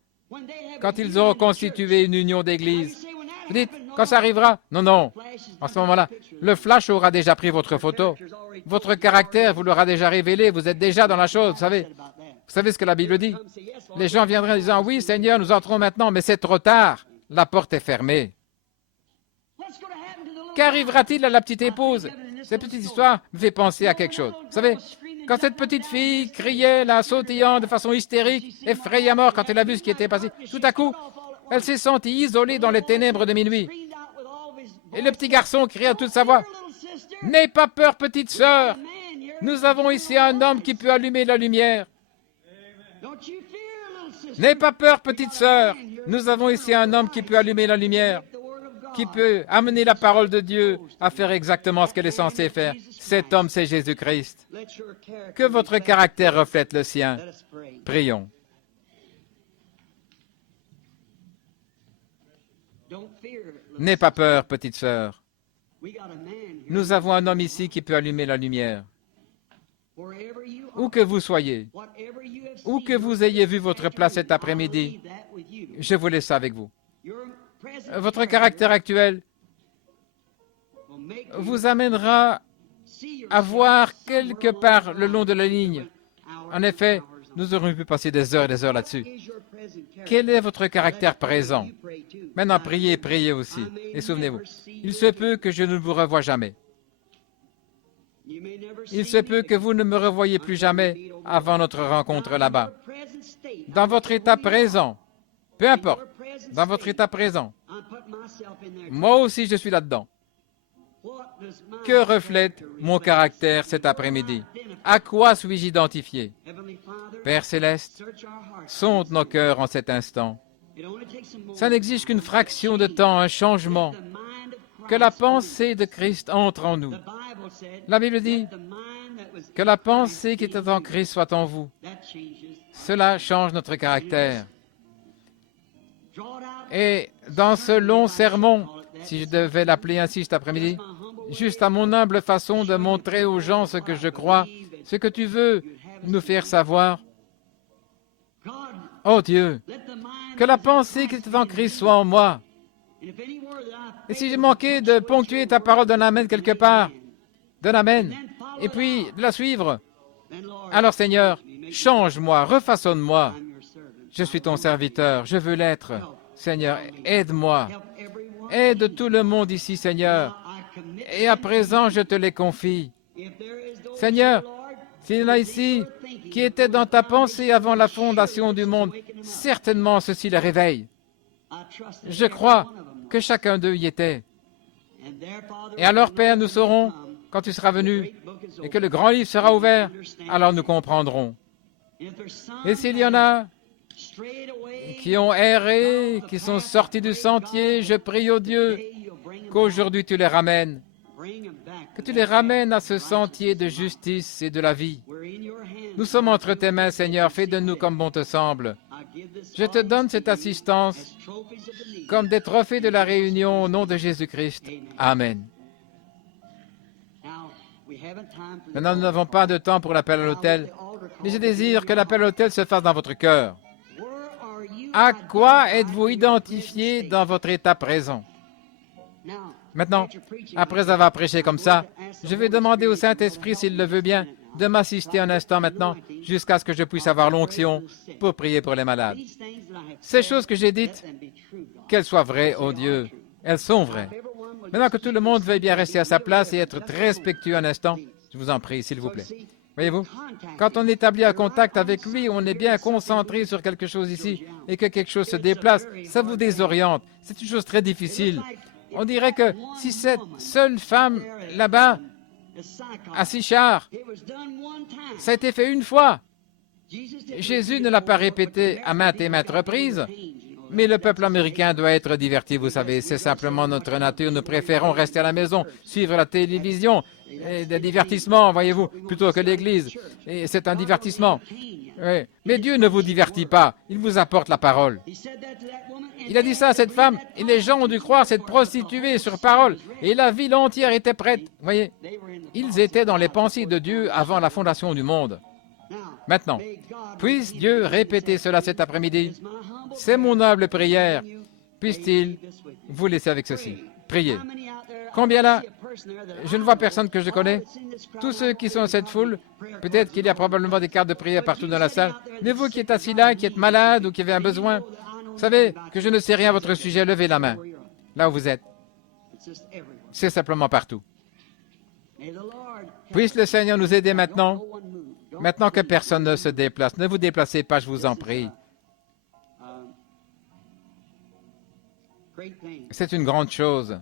Quand ils auront constitué une union d'église? Vous dites, quand ça arrivera? Non, non. En ce moment-là, le flash aura déjà pris votre photo. Votre caractère vous l'aura déjà révélé. Vous êtes déjà dans la chose, vous savez. Vous savez ce que la Bible dit? Les gens viendraient en disant, oui, Seigneur, nous entrons maintenant, mais c'est trop tard. La porte est fermée. Qu'arrivera-t-il à la petite épouse? Cette petite histoire me fait penser à quelque chose. Vous savez, quand cette petite fille criait, là, sautillant de façon hystérique, effrayée à mort quand elle a vu ce qui était passé, tout à coup, elle s'est sentie isolée dans les ténèbres de minuit. Et le petit garçon cria à toute sa voix, « N'aie pas peur, petite sœur, nous avons ici un homme qui peut allumer la lumière. N'aie pas peur, petite sœur, nous avons ici un homme qui peut allumer la lumière, qui peut amener la parole de Dieu à faire exactement ce qu'elle est censée faire. Cet homme, c'est Jésus-Christ. Que votre caractère reflète le sien. Prions. N'aie pas peur, petite sœur. Nous avons un homme ici qui peut allumer la lumière. Où que vous soyez, où que vous ayez vu votre place cet après-midi, je vous laisse avec vous. Votre caractère actuel vous amènera à voir quelque part le long de la ligne. En effet, nous aurions pu passer des heures et des heures là-dessus. Quel est votre caractère présent? Maintenant, priez, priez aussi. Et souvenez-vous, il se peut que je ne vous revoie jamais. Il se peut que vous ne me revoyiez plus jamais avant notre rencontre là-bas. Dans votre état présent, peu importe, dans votre état présent, moi aussi je suis là-dedans. Que reflète mon caractère cet après-midi? À quoi suis-je identifié? Père Céleste, sonde nos cœurs en cet instant. Ça n'exige qu'une fraction de temps, un changement. Que la pensée de Christ entre en nous. La Bible dit que la pensée qui était en Christ soit en vous. Cela change notre caractère. Et dans ce long sermon, si je devais l'appeler ainsi cet après-midi, juste à mon humble façon de montrer aux gens ce que je crois, ce que tu veux nous faire savoir. Oh Dieu, que la pensée qui était en Christ soit en moi. Et si j'ai manqué de ponctuer ta parole d'un amen quelque part, d'un amen, et puis de la suivre, alors Seigneur, change-moi, refaçonne-moi. Je suis ton serviteur, je veux l'être. Seigneur, aide-moi. Aide tout le monde ici, Seigneur. Et à présent, je te les confie. Seigneur, s'il y en a ici qui étaient dans ta pensée avant la fondation du monde, certainement ceci les réveille. Je crois que chacun d'eux y était. Et alors, Père, nous saurons, quand tu seras venu, et que le grand livre sera ouvert, alors nous comprendrons. Et s'il y en a qui ont erré, qui sont sortis du sentier, je prie au Dieu qu'aujourd'hui tu les ramènes, que tu les ramènes à ce sentier de justice et de la vie. Nous sommes entre tes mains, Seigneur, fais de nous comme bon te semble. Je te donne cette assistance comme des trophées de la réunion au nom de Jésus-Christ. Amen. Maintenant, nous n'avons pas de temps pour l'appel à l'autel, mais je désire que l'appel à l'autel se fasse dans votre cœur. À quoi êtes-vous identifié dans votre état présent? Maintenant, après avoir prêché comme ça, je vais demander au Saint-Esprit, s'il le veut bien, de m'assister un instant maintenant, jusqu'à ce que je puisse avoir l'onction pour prier pour les malades. Ces choses que j'ai dites, qu'elles soient vraies, oh Dieu, elles sont vraies. Maintenant que tout le monde veuille bien rester à sa place et être très respectueux un instant, je vous en prie, s'il vous plaît. Voyez-vous, quand on établit un contact avec lui, on est bien concentré sur quelque chose ici, et que quelque chose se déplace, ça vous désoriente. C'est une chose très difficile. On dirait que si cette seule femme là-bas, à Sichar, ça a été fait une fois. Jésus ne l'a pas répété à maintes et maintes reprises, mais le peuple américain doit être diverti, vous savez, c'est simplement notre nature. Nous préférons rester à la maison, suivre la télévision, et des divertissements, voyez-vous, plutôt que l'Église. Et c'est un divertissement. Oui. Mais Dieu ne vous divertit pas, il vous apporte la parole. Il a dit ça à cette femme, et les gens ont dû croire cette prostituée sur parole, et la ville entière était prête. Vous voyez, ils étaient dans les pensées de Dieu avant la fondation du monde. Maintenant, puisse Dieu répéter cela cet après-midi. C'est mon humble prière, puisse-t-il vous laisser avec ceci. Priez. Combien là? Je ne vois personne que je connais. Tous ceux qui sont dans cette foule, peut-être qu'il y a probablement des cartes de prière partout dans la salle, mais vous qui êtes assis là, qui êtes malade ou qui avez un besoin, vous savez que je ne sais rien à votre sujet, levez la main. Là où vous êtes. C'est simplement partout. Puisse le Seigneur nous aider maintenant. Maintenant que personne ne se déplace. Ne vous déplacez pas, je vous en prie. C'est une grande chose.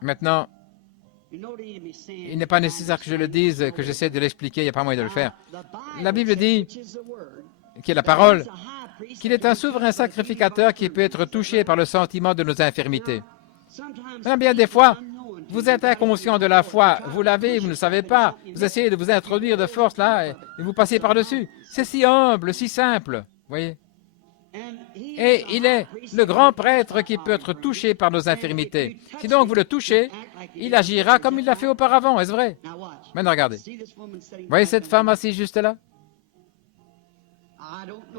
Maintenant, il n'est pas nécessaire que je le dise, que j'essaie de l'expliquer, il n'y a pas moyen de le faire. La Bible dit, qui est la parole, qu'il est un souverain sacrificateur qui peut être touché par le sentiment de nos infirmités. Bien des fois, vous êtes inconscient de la foi, vous l'avez, vous ne le savez pas, vous essayez de vous introduire de force là et vous passez par-dessus. C'est si humble, si simple, voyez. Et il est le grand prêtre qui peut être touché par nos infirmités. Si donc vous le touchez, il agira comme il l'a fait auparavant, est-ce vrai? Maintenant, regardez. Voyez cette femme assise juste là?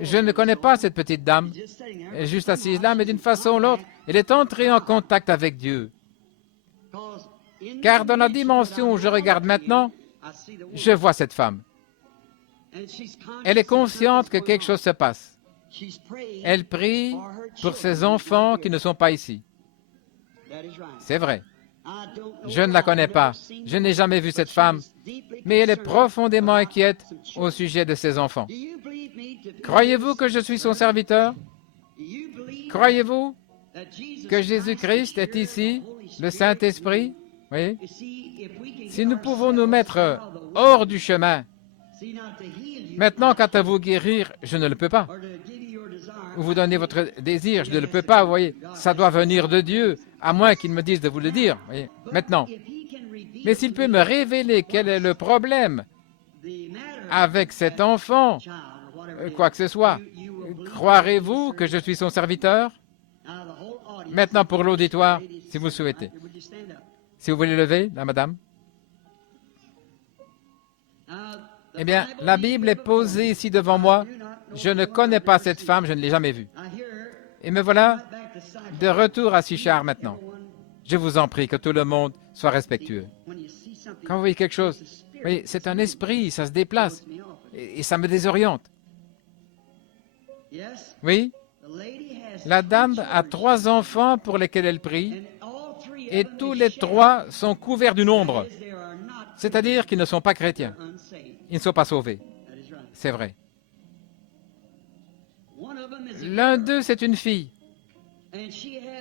Je ne connais pas cette petite dame. Elle est juste assise là, mais d'une façon ou l'autre, elle est entrée en contact avec Dieu. Car dans la dimension où je regarde maintenant, je vois cette femme. Elle est consciente que quelque chose se passe. Elle prie pour ses enfants qui ne sont pas ici. C'est vrai. Je ne la connais pas. Je n'ai jamais vu cette femme, mais elle est profondément inquiète au sujet de ses enfants. Croyez-vous que je suis son serviteur? Croyez-vous que Jésus-Christ est ici, le Saint-Esprit? Oui. Si nous pouvons nous mettre hors du chemin, maintenant, quant à vous guérir, je ne le peux pas. Ou vous donner votre désir, je ne le peux pas, vous voyez. Ça doit venir de Dieu, à moins qu'il me dise de vous le dire, voyez. Maintenant. Mais s'il peut me révéler quel est le problème avec cet enfant, quoi que ce soit, croirez-vous que je suis son serviteur? Maintenant, pour l'auditoire, si vous souhaitez. Si vous voulez lever, la madame. Eh bien, la Bible est posée ici devant moi. Je ne connais pas cette femme, je ne l'ai jamais vue. Et me voilà de retour à Sichard maintenant. Je vous en prie que tout le monde soit respectueux. Quand vous voyez quelque chose, oui, c'est un esprit, ça se déplace et ça me désoriente. Oui, la dame a 3 enfants pour lesquels elle prie et tous les 3 sont couverts d'une ombre, c'est-à-dire qu'ils ne sont pas chrétiens. Ils ne sont pas sauvés. C'est vrai. L'un d'eux, c'est une fille.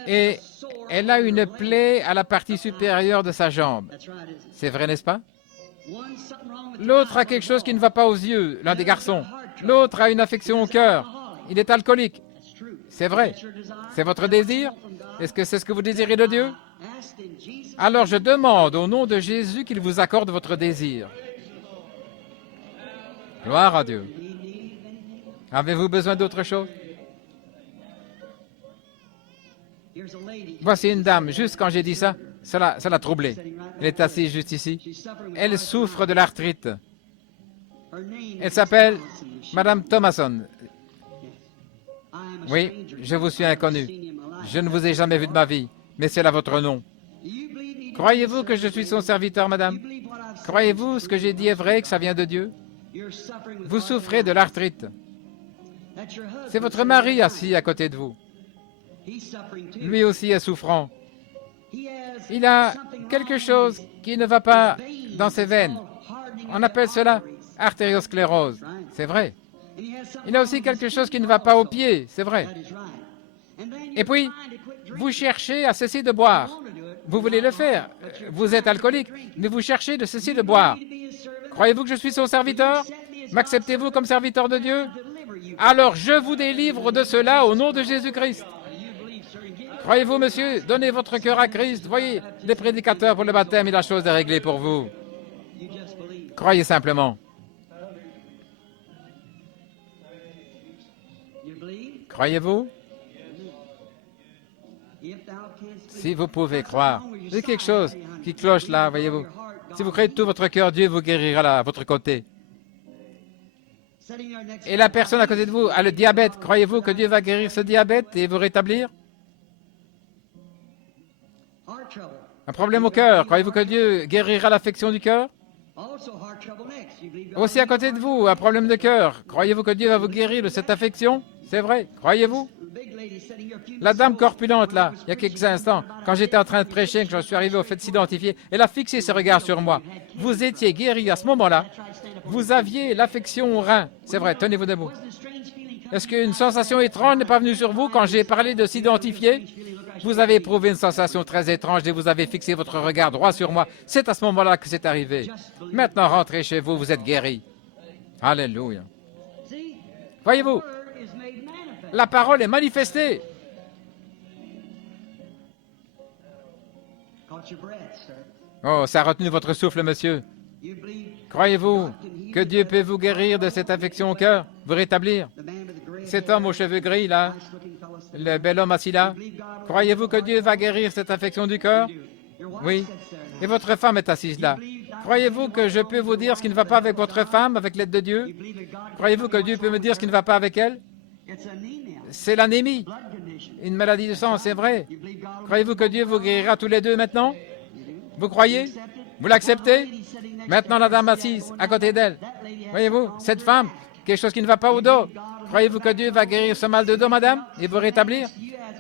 Et elle a une plaie à la partie supérieure de sa jambe. C'est vrai, n'est-ce pas? L'autre a quelque chose qui ne va pas aux yeux, l'un des garçons. L'autre a une affection au cœur. Il est alcoolique. C'est vrai. C'est votre désir? Est-ce que c'est ce que vous désirez de Dieu? Alors je demande au nom de Jésus qu'il vous accorde votre désir. Gloire à Dieu. Avez-vous besoin d'autre chose? Voici une dame, juste quand j'ai dit ça, ça l'a troublée. Elle est assise juste ici. Elle souffre de l'arthrite. Elle s'appelle Madame Thomason. Oui, je vous suis inconnu. Je ne vous ai jamais vu de ma vie, mais c'est là votre nom. Croyez-vous que je suis son serviteur, madame? Croyez-vous ce que j'ai dit est vrai, que ça vient de Dieu? Vous souffrez de l'arthrite. C'est votre mari assis à côté de vous. Lui aussi est souffrant. Il a quelque chose qui ne va pas dans ses veines. On appelle cela artériosclérose. C'est vrai. Il a aussi quelque chose qui ne va pas aux pieds. C'est vrai. Et puis, vous cherchez à cesser de boire. Vous voulez le faire. Vous êtes alcoolique, mais vous cherchez de cesser de boire. Croyez-vous que je suis son serviteur? M'acceptez-vous comme serviteur de Dieu? Alors je vous délivre de cela au nom de Jésus-Christ. Croyez-vous, monsieur? Donnez votre cœur à Christ. Voyez, les prédicateurs pour le baptême et la chose est réglée pour vous. Croyez simplement. Croyez-vous? Si vous pouvez croire. C'est quelque chose qui cloche là, voyez-vous. Si vous croyez de tout votre cœur, Dieu vous guérira là, à votre côté. Et la personne à côté de vous a le diabète. Croyez-vous que Dieu va guérir ce diabète et vous rétablir? Un problème au cœur. Croyez-vous que Dieu guérira l'affection du cœur? Aussi à côté de vous, un problème de cœur. Croyez-vous que Dieu va vous guérir de cette affection? C'est vrai. Croyez-vous? La dame corpulente, là, il y a quelques instants, quand j'étais en train de prêcher, que je suis arrivé au fait de s'identifier, elle a fixé ses regards sur moi. Vous étiez guéri à ce moment-là. Vous aviez l'affection au rein. C'est vrai, tenez-vous debout. Est-ce qu'une sensation étrange n'est pas venue sur vous quand j'ai parlé de s'identifier? Vous avez éprouvé une sensation très étrange et vous avez fixé votre regard droit sur moi. C'est à ce moment-là que c'est arrivé. Maintenant, rentrez chez vous, vous êtes guéri. Alléluia. Voyez-vous, la parole est manifestée. Oh, ça a retenu votre souffle, monsieur. Croyez-vous que Dieu peut vous guérir de cette affection au cœur, vous rétablir? Cet homme aux cheveux gris, là, le bel homme assis là, croyez-vous que Dieu va guérir cette affection du cœur? Oui. Et votre femme est assise là. Croyez-vous que je peux vous dire ce qui ne va pas avec votre femme, avec l'aide de Dieu? Croyez-vous que Dieu peut me dire ce qui ne va pas avec elle? C'est l'anémie, une maladie de sang, c'est vrai. Croyez-vous que Dieu vous guérira tous les deux maintenant? Vous croyez? Vous l'acceptez? Maintenant, la dame assise à côté d'elle. Voyez-vous, cette femme, quelque chose qui ne va pas au dos. Croyez-vous que Dieu va guérir ce mal de dos, madame, et vous rétablir?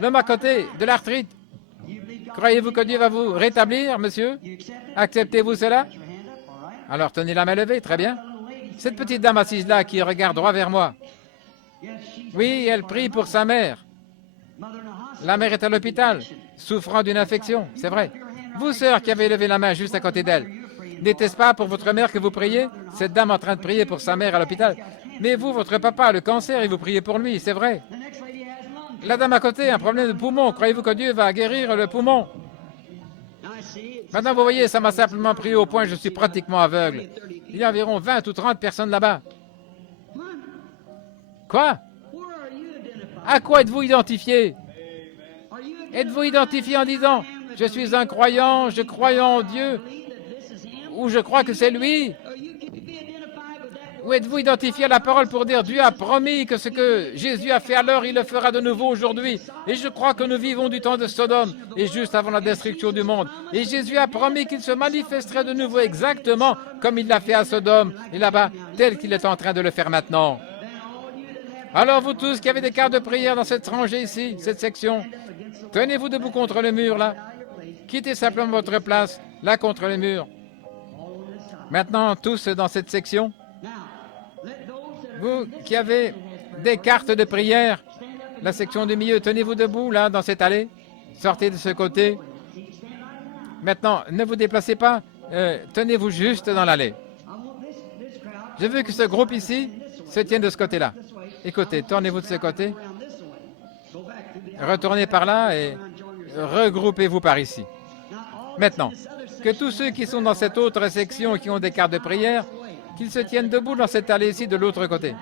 L'homme à côté, de l'arthrite. Croyez-vous que Dieu va vous rétablir, monsieur? Acceptez-vous cela? Alors, tenez la main levée, très bien. Cette petite dame assise là qui regarde droit vers moi. Oui, elle prie pour sa mère. La mère est à l'hôpital, souffrant d'une infection, c'est vrai. Vous, sœur, qui avez levé la main juste à côté d'elle, n'était-ce pas pour votre mère que vous priez? Cette dame en train de prier pour sa mère à l'hôpital. Mais vous, votre papa a le cancer et vous priez pour lui, c'est vrai. La dame à côté a un problème de poumon. Croyez-vous que Dieu va guérir le poumon? Maintenant, vous voyez, ça m'a simplement pris au point, je suis pratiquement aveugle. Il y a environ 20 ou 30 personnes là-bas. Quoi? À quoi êtes-vous identifié? Êtes-vous identifié en disant « Je suis un croyant, je crois en Dieu » ou « Je crois que c'est lui » ou êtes-vous identifié à la parole pour dire « Dieu a promis que ce que Jésus a fait alors, il le fera de nouveau aujourd'hui » et je crois que nous vivons du temps de Sodome et juste avant la destruction du monde. Et Jésus a promis qu'il se manifesterait de nouveau exactement comme il l'a fait à Sodome et là-bas, tel qu'il est en train de le faire maintenant. Alors vous tous qui avez des cartes de prière dans cette rangée ici, cette section, tenez-vous debout contre le mur là. Quittez simplement votre place, là contre le mur. Maintenant, tous dans cette section, vous qui avez des cartes de prière, la section du milieu, tenez-vous debout là dans cette allée. Sortez de ce côté. Maintenant, ne vous déplacez pas, tenez-vous juste dans l'allée. Je veux que ce groupe ici se tienne de ce côté-là. Écoutez, tournez-vous de ce côté. Retournez par là et regroupez-vous par ici. Maintenant, que tous ceux qui sont dans cette autre section et qui ont des cartes de prière, qu'ils se tiennent debout dans cette allée-ci de l'autre côté.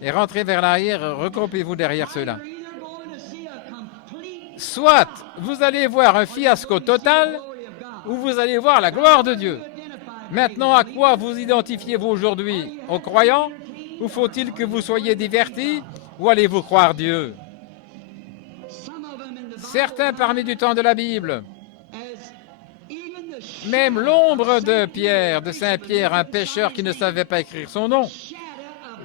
Et rentrez vers l'arrière, regroupez-vous derrière ceux-là. Soit vous allez voir un fiasco total, ou vous allez voir la gloire de Dieu. Maintenant, à quoi vous identifiez-vous aujourd'hui? Aux croyants? Ou faut-il que vous soyez divertis? Ou allez-vous croire Dieu? Certains parmi du temps de la Bible, même l'ombre de Pierre, de Saint-Pierre, un pécheur qui ne savait pas écrire son nom,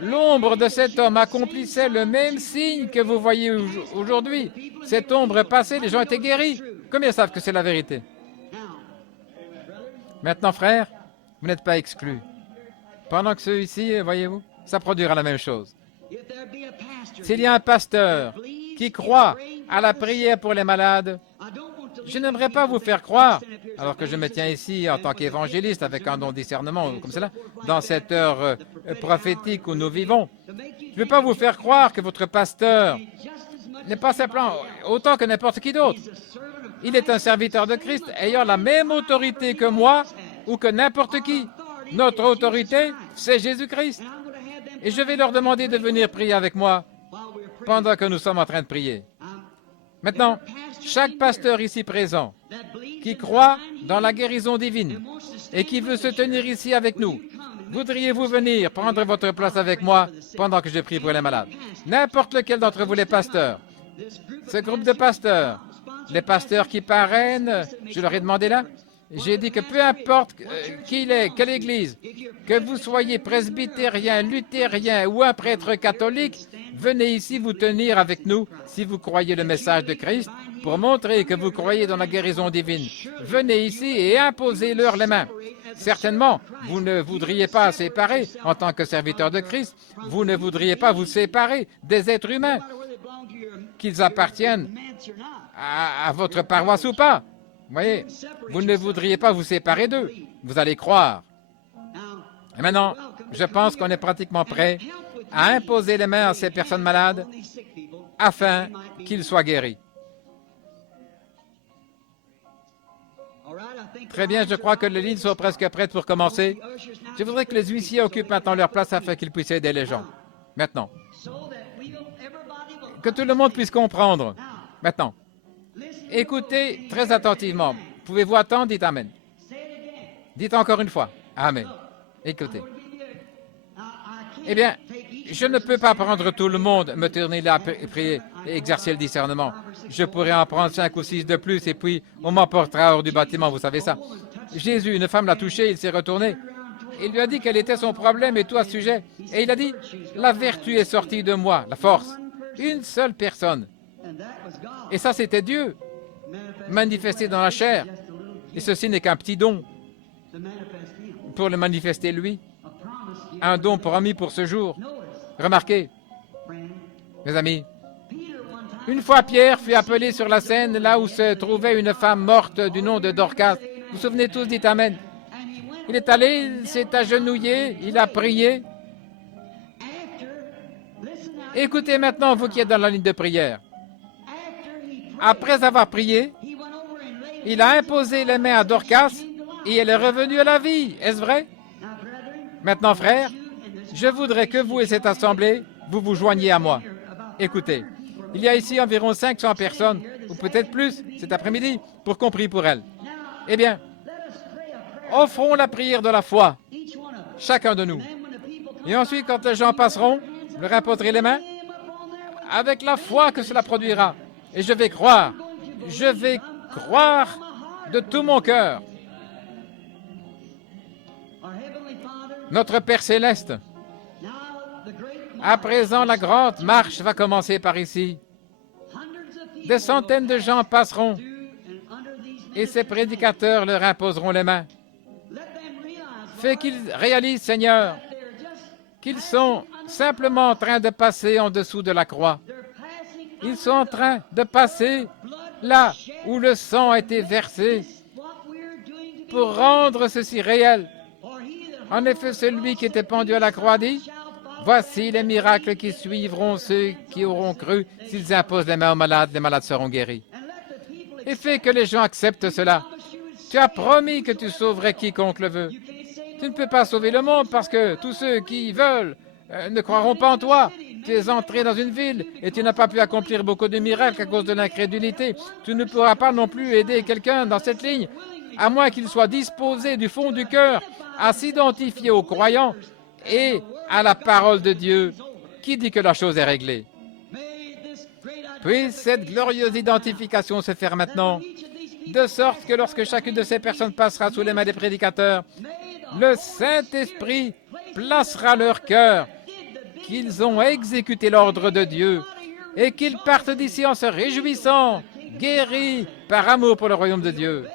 l'ombre de cet homme accomplissait le même signe que vous voyez aujourd'hui. Cette ombre est passée, les gens étaient guéris. Combien savent que c'est la vérité? Maintenant, frères, vous n'êtes pas exclus. Pendant que ceux ici, voyez-vous, ça produira la même chose. S'il y a un pasteur qui croit à la prière pour les malades, je n'aimerais pas vous faire croire, alors que je me tiens ici en tant qu'évangéliste avec un don de discernement comme cela, dans cette heure prophétique où nous vivons. Je ne veux pas vous faire croire que votre pasteur n'est pas simplement autant que n'importe qui d'autre. Il est un serviteur de Christ ayant la même autorité que moi ou que n'importe qui. Notre autorité, c'est Jésus-Christ. Et je vais leur demander de venir prier avec moi pendant que nous sommes en train de prier. Maintenant, chaque pasteur ici présent qui croit dans la guérison divine et qui veut se tenir ici avec nous, Voudriez-vous venir prendre votre place avec moi pendant que je prie pour les malades? N'importe lequel d'entre vous, les pasteurs, ce groupe de pasteurs, les pasteurs qui parrainent, je leur ai demandé là, j'ai dit que peu importe qui il est, quelle église, que vous soyez presbytérien, luthérien ou un prêtre catholique, venez ici vous tenir avec nous si vous croyez le message de Christ pour montrer que vous croyez dans la guérison divine. Venez ici et imposez-leur les mains. Certainement, vous ne voudriez pas séparer, en tant que serviteur de Christ, vous ne voudriez pas vous séparer des êtres humains, qu'ils appartiennent à votre paroisse ou pas. Vous voyez, vous ne voudriez pas vous séparer d'eux. Vous allez croire. Et maintenant, je pense qu'on est pratiquement prêt à imposer les mains à ces personnes malades afin qu'ils soient guéris. Très bien, je crois que les lignes sont presque prêtes pour commencer. Je voudrais que les huissiers occupent maintenant leur place afin qu'ils puissent aider les gens. Maintenant. Que tout le monde puisse comprendre. Maintenant. Écoutez très attentivement. Pouvez-vous attendre? Dites Amen. Dites encore une fois. Amen. Écoutez. Eh bien, je ne peux pas prendre tout le monde, me tourner là, prier et exercer le discernement. Je pourrais en prendre 5 ou 6 de plus et puis on m'emportera hors du bâtiment, vous savez ça. Jésus, une femme l'a touché, il s'est retourné. Il lui a dit quel était son problème et tout à ce sujet. Et il a dit, la vertu est sortie de moi, la force. Une seule personne. Et ça, c'était Dieu, manifesté dans la chair. Et ceci n'est qu'un petit don pour le manifester lui. Un don promis pour ce jour. Remarquez, mes amis, une fois Pierre fut appelé sur la scène là où se trouvait une femme morte du nom de Dorcas. Vous vous souvenez tous, dites Amen. Il est allé, il s'est agenouillé, il a prié. Écoutez maintenant, vous qui êtes dans la ligne de prière. Après avoir prié, il a imposé les mains à Dorcas et elle est revenue à la vie. Est-ce vrai? Maintenant, frères, je voudrais que vous et cette assemblée, vous vous joigniez à moi. Écoutez, il y a ici environ 500 personnes, ou peut-être plus, cet après-midi, pour qu'on prie pour elles. Eh bien, offrons la prière de la foi, chacun de nous. Et ensuite, quand les gens passeront, leur imposerez les mains, avec la foi que cela produira. Et je vais croire de tout mon cœur. Notre Père Céleste, à présent, la grande marche va commencer par ici. Des centaines de gens passeront et ces prédicateurs leur imposeront les mains. Fais qu'ils réalisent, Seigneur, qu'ils sont simplement en train de passer en dessous de la croix. Ils sont en train de passer là où le sang a été versé pour rendre ceci réel. En effet, celui qui était pendu à la croix dit, « Voici les miracles qui suivront ceux qui auront cru. S'ils imposent les mains aux malades, les malades seront guéris. » Et fais que les gens acceptent cela. Tu as promis que tu sauverais quiconque le veut. Tu ne peux pas sauver le monde parce que tous ceux qui veulent ne croiront pas en toi. Tu es entré dans une ville et tu n'as pas pu accomplir beaucoup de miracles à cause de l'incrédulité. Tu ne pourras pas non plus aider quelqu'un dans cette ligne, à moins qu'il soit disposé du fond du cœur à s'identifier aux croyants et à la parole de Dieu qui dit que la chose est réglée. Puisse cette glorieuse identification se faire maintenant, de sorte que lorsque chacune de ces personnes passera sous les mains des prédicateurs, le Saint-Esprit placera leur cœur qu'ils ont exécuté l'ordre de Dieu et qu'ils partent d'ici en se réjouissant, guéris par amour pour le royaume de Dieu.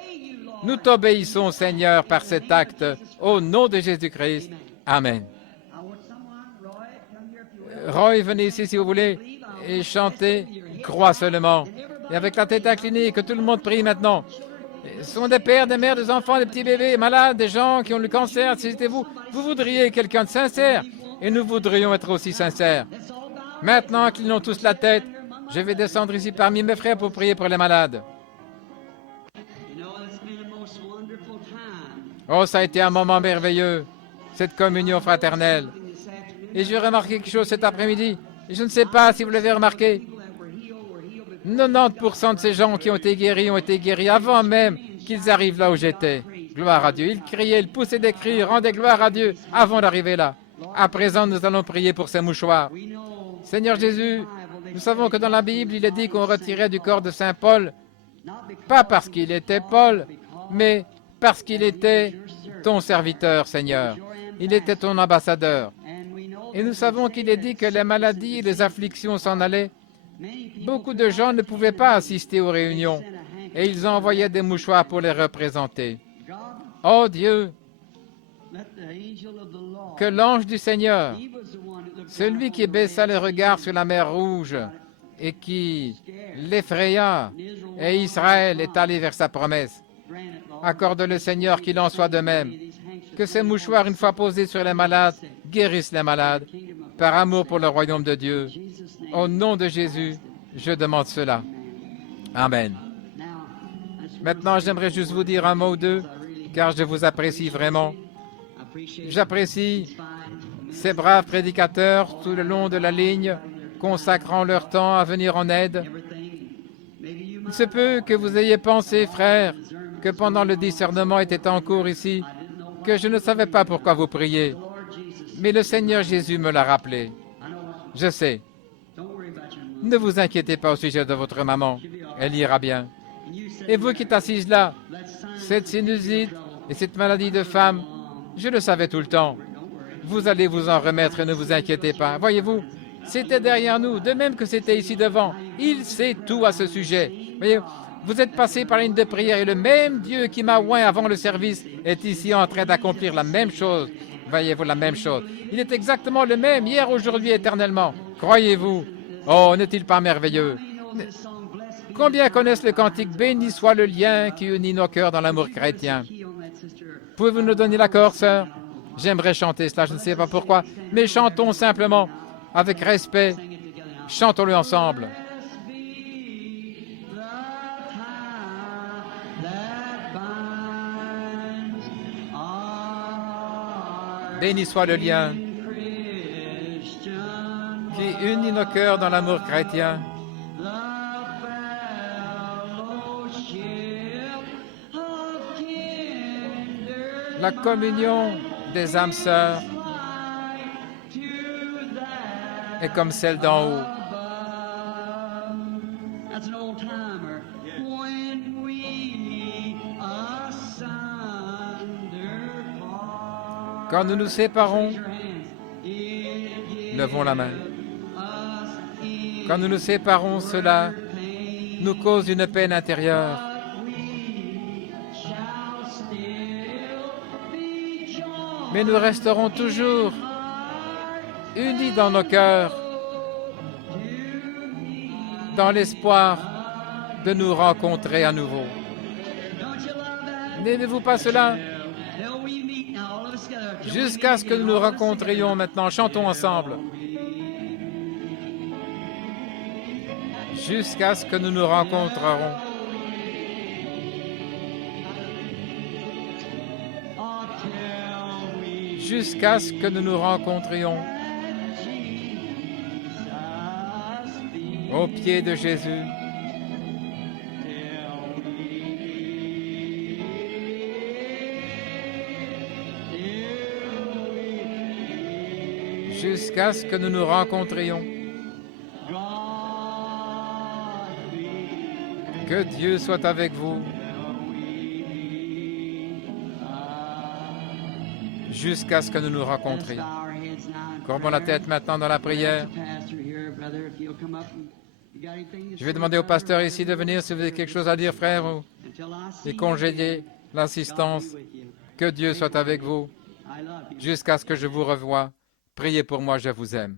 Nous t'obéissons, Seigneur, par cet acte, au nom de Jésus-Christ. Amen. Roy, venez ici si vous voulez et chantez « Crois seulement ». Et avec la tête inclinée, que tout le monde prie maintenant. Ce sont des pères, des mères, des enfants, des petits bébés malades, des gens qui ont le cancer. Si c'était vous, vous voudriez quelqu'un de sincère et nous voudrions être aussi sincères. Maintenant, inclinons tous la tête. Je vais descendre ici parmi mes frères pour prier pour les malades. Oh, ça a été un moment merveilleux, cette communion fraternelle. Et j'ai remarqué quelque chose cet après-midi. Je ne sais pas si vous l'avez remarqué. 90% de ces gens qui ont été guéris avant même qu'ils arrivent là où j'étais. Gloire à Dieu. Il criait, il poussait des cris, rendait gloire à Dieu avant d'arriver là. À présent, nous allons prier pour ces mouchoirs. Seigneur Jésus, nous savons que dans la Bible, il est dit qu'on retirait du corps de Saint Paul, pas parce qu'il était Paul, mais parce qu'il était ton serviteur, Seigneur. Il était ton ambassadeur. Et nous savons qu'il est dit que les maladies et les afflictions s'en allaient. Beaucoup de gens ne pouvaient pas assister aux réunions et ils envoyaient des mouchoirs pour les représenter. Oh Dieu, que l'ange du Seigneur, celui qui baissa les regards sur la mer Rouge et qui l'effraya, et Israël est allé vers sa promesse. Accorde le Seigneur qu'il en soit de même. Que ces mouchoirs, une fois posés sur les malades, guérissent les malades, par amour pour le royaume de Dieu. Au nom de Jésus, je demande cela. Amen. Maintenant, j'aimerais juste vous dire un mot ou deux, car je vous apprécie vraiment. J'apprécie ces braves prédicateurs tout le long de la ligne, consacrant leur temps à venir en aide. Il se peut que vous ayez pensé, frères, que pendant le discernement était en cours ici, que je ne savais pas pourquoi vous priez. Mais le Seigneur Jésus me l'a rappelé. Je sais. Ne vous inquiétez pas au sujet de votre maman. Elle ira bien. Et vous qui êtes assise là, cette sinusite et cette maladie de femme, je le savais tout le temps. Vous allez vous en remettre et ne vous inquiétez pas. Voyez-vous, c'était derrière nous, de même que c'était ici devant. Il sait tout à ce sujet. Voyez, vous êtes passé par la ligne de prière et le même Dieu qui m'a oint avant le service est ici en train d'accomplir la même chose. Voyez-vous, la même chose. Il est exactement le même, hier, aujourd'hui, éternellement. Croyez-vous? Oh, n'est-il pas merveilleux? Combien connaissent le cantique « Béni soit le lien qui unit nos cœurs dans l'amour chrétien » Pouvez-vous nous donner l'accord, sœur? J'aimerais chanter cela, je ne sais pas pourquoi, mais chantons simplement, avec respect. Chantons-le ensemble. Béni soit le lien qui unit nos cœurs dans l'amour chrétien. La communion des âmes sœurs est comme celle d'en haut. Quand nous nous séparons, levons la main. Quand nous nous séparons, cela nous cause une peine intérieure. Mais nous resterons toujours unis dans nos cœurs, dans l'espoir de nous rencontrer à nouveau. N'aimez-vous pas cela? Jusqu'à ce que nous nous rencontrions maintenant, chantons ensemble. Jusqu'à ce que nous nous rencontrerons. Jusqu'à ce que nous nous rencontrions au pied de Jésus. Jusqu'à ce que nous nous rencontrions. Que Dieu soit avec vous. Jusqu'à ce que nous nous rencontrions. Courbons la tête maintenant dans la prière. Je vais demander au pasteur ici de venir si vous avez quelque chose à dire, frère, et congédier l'assistance. Que Dieu soit avec vous jusqu'à ce que je vous revoie. Priez pour moi, je vous aime.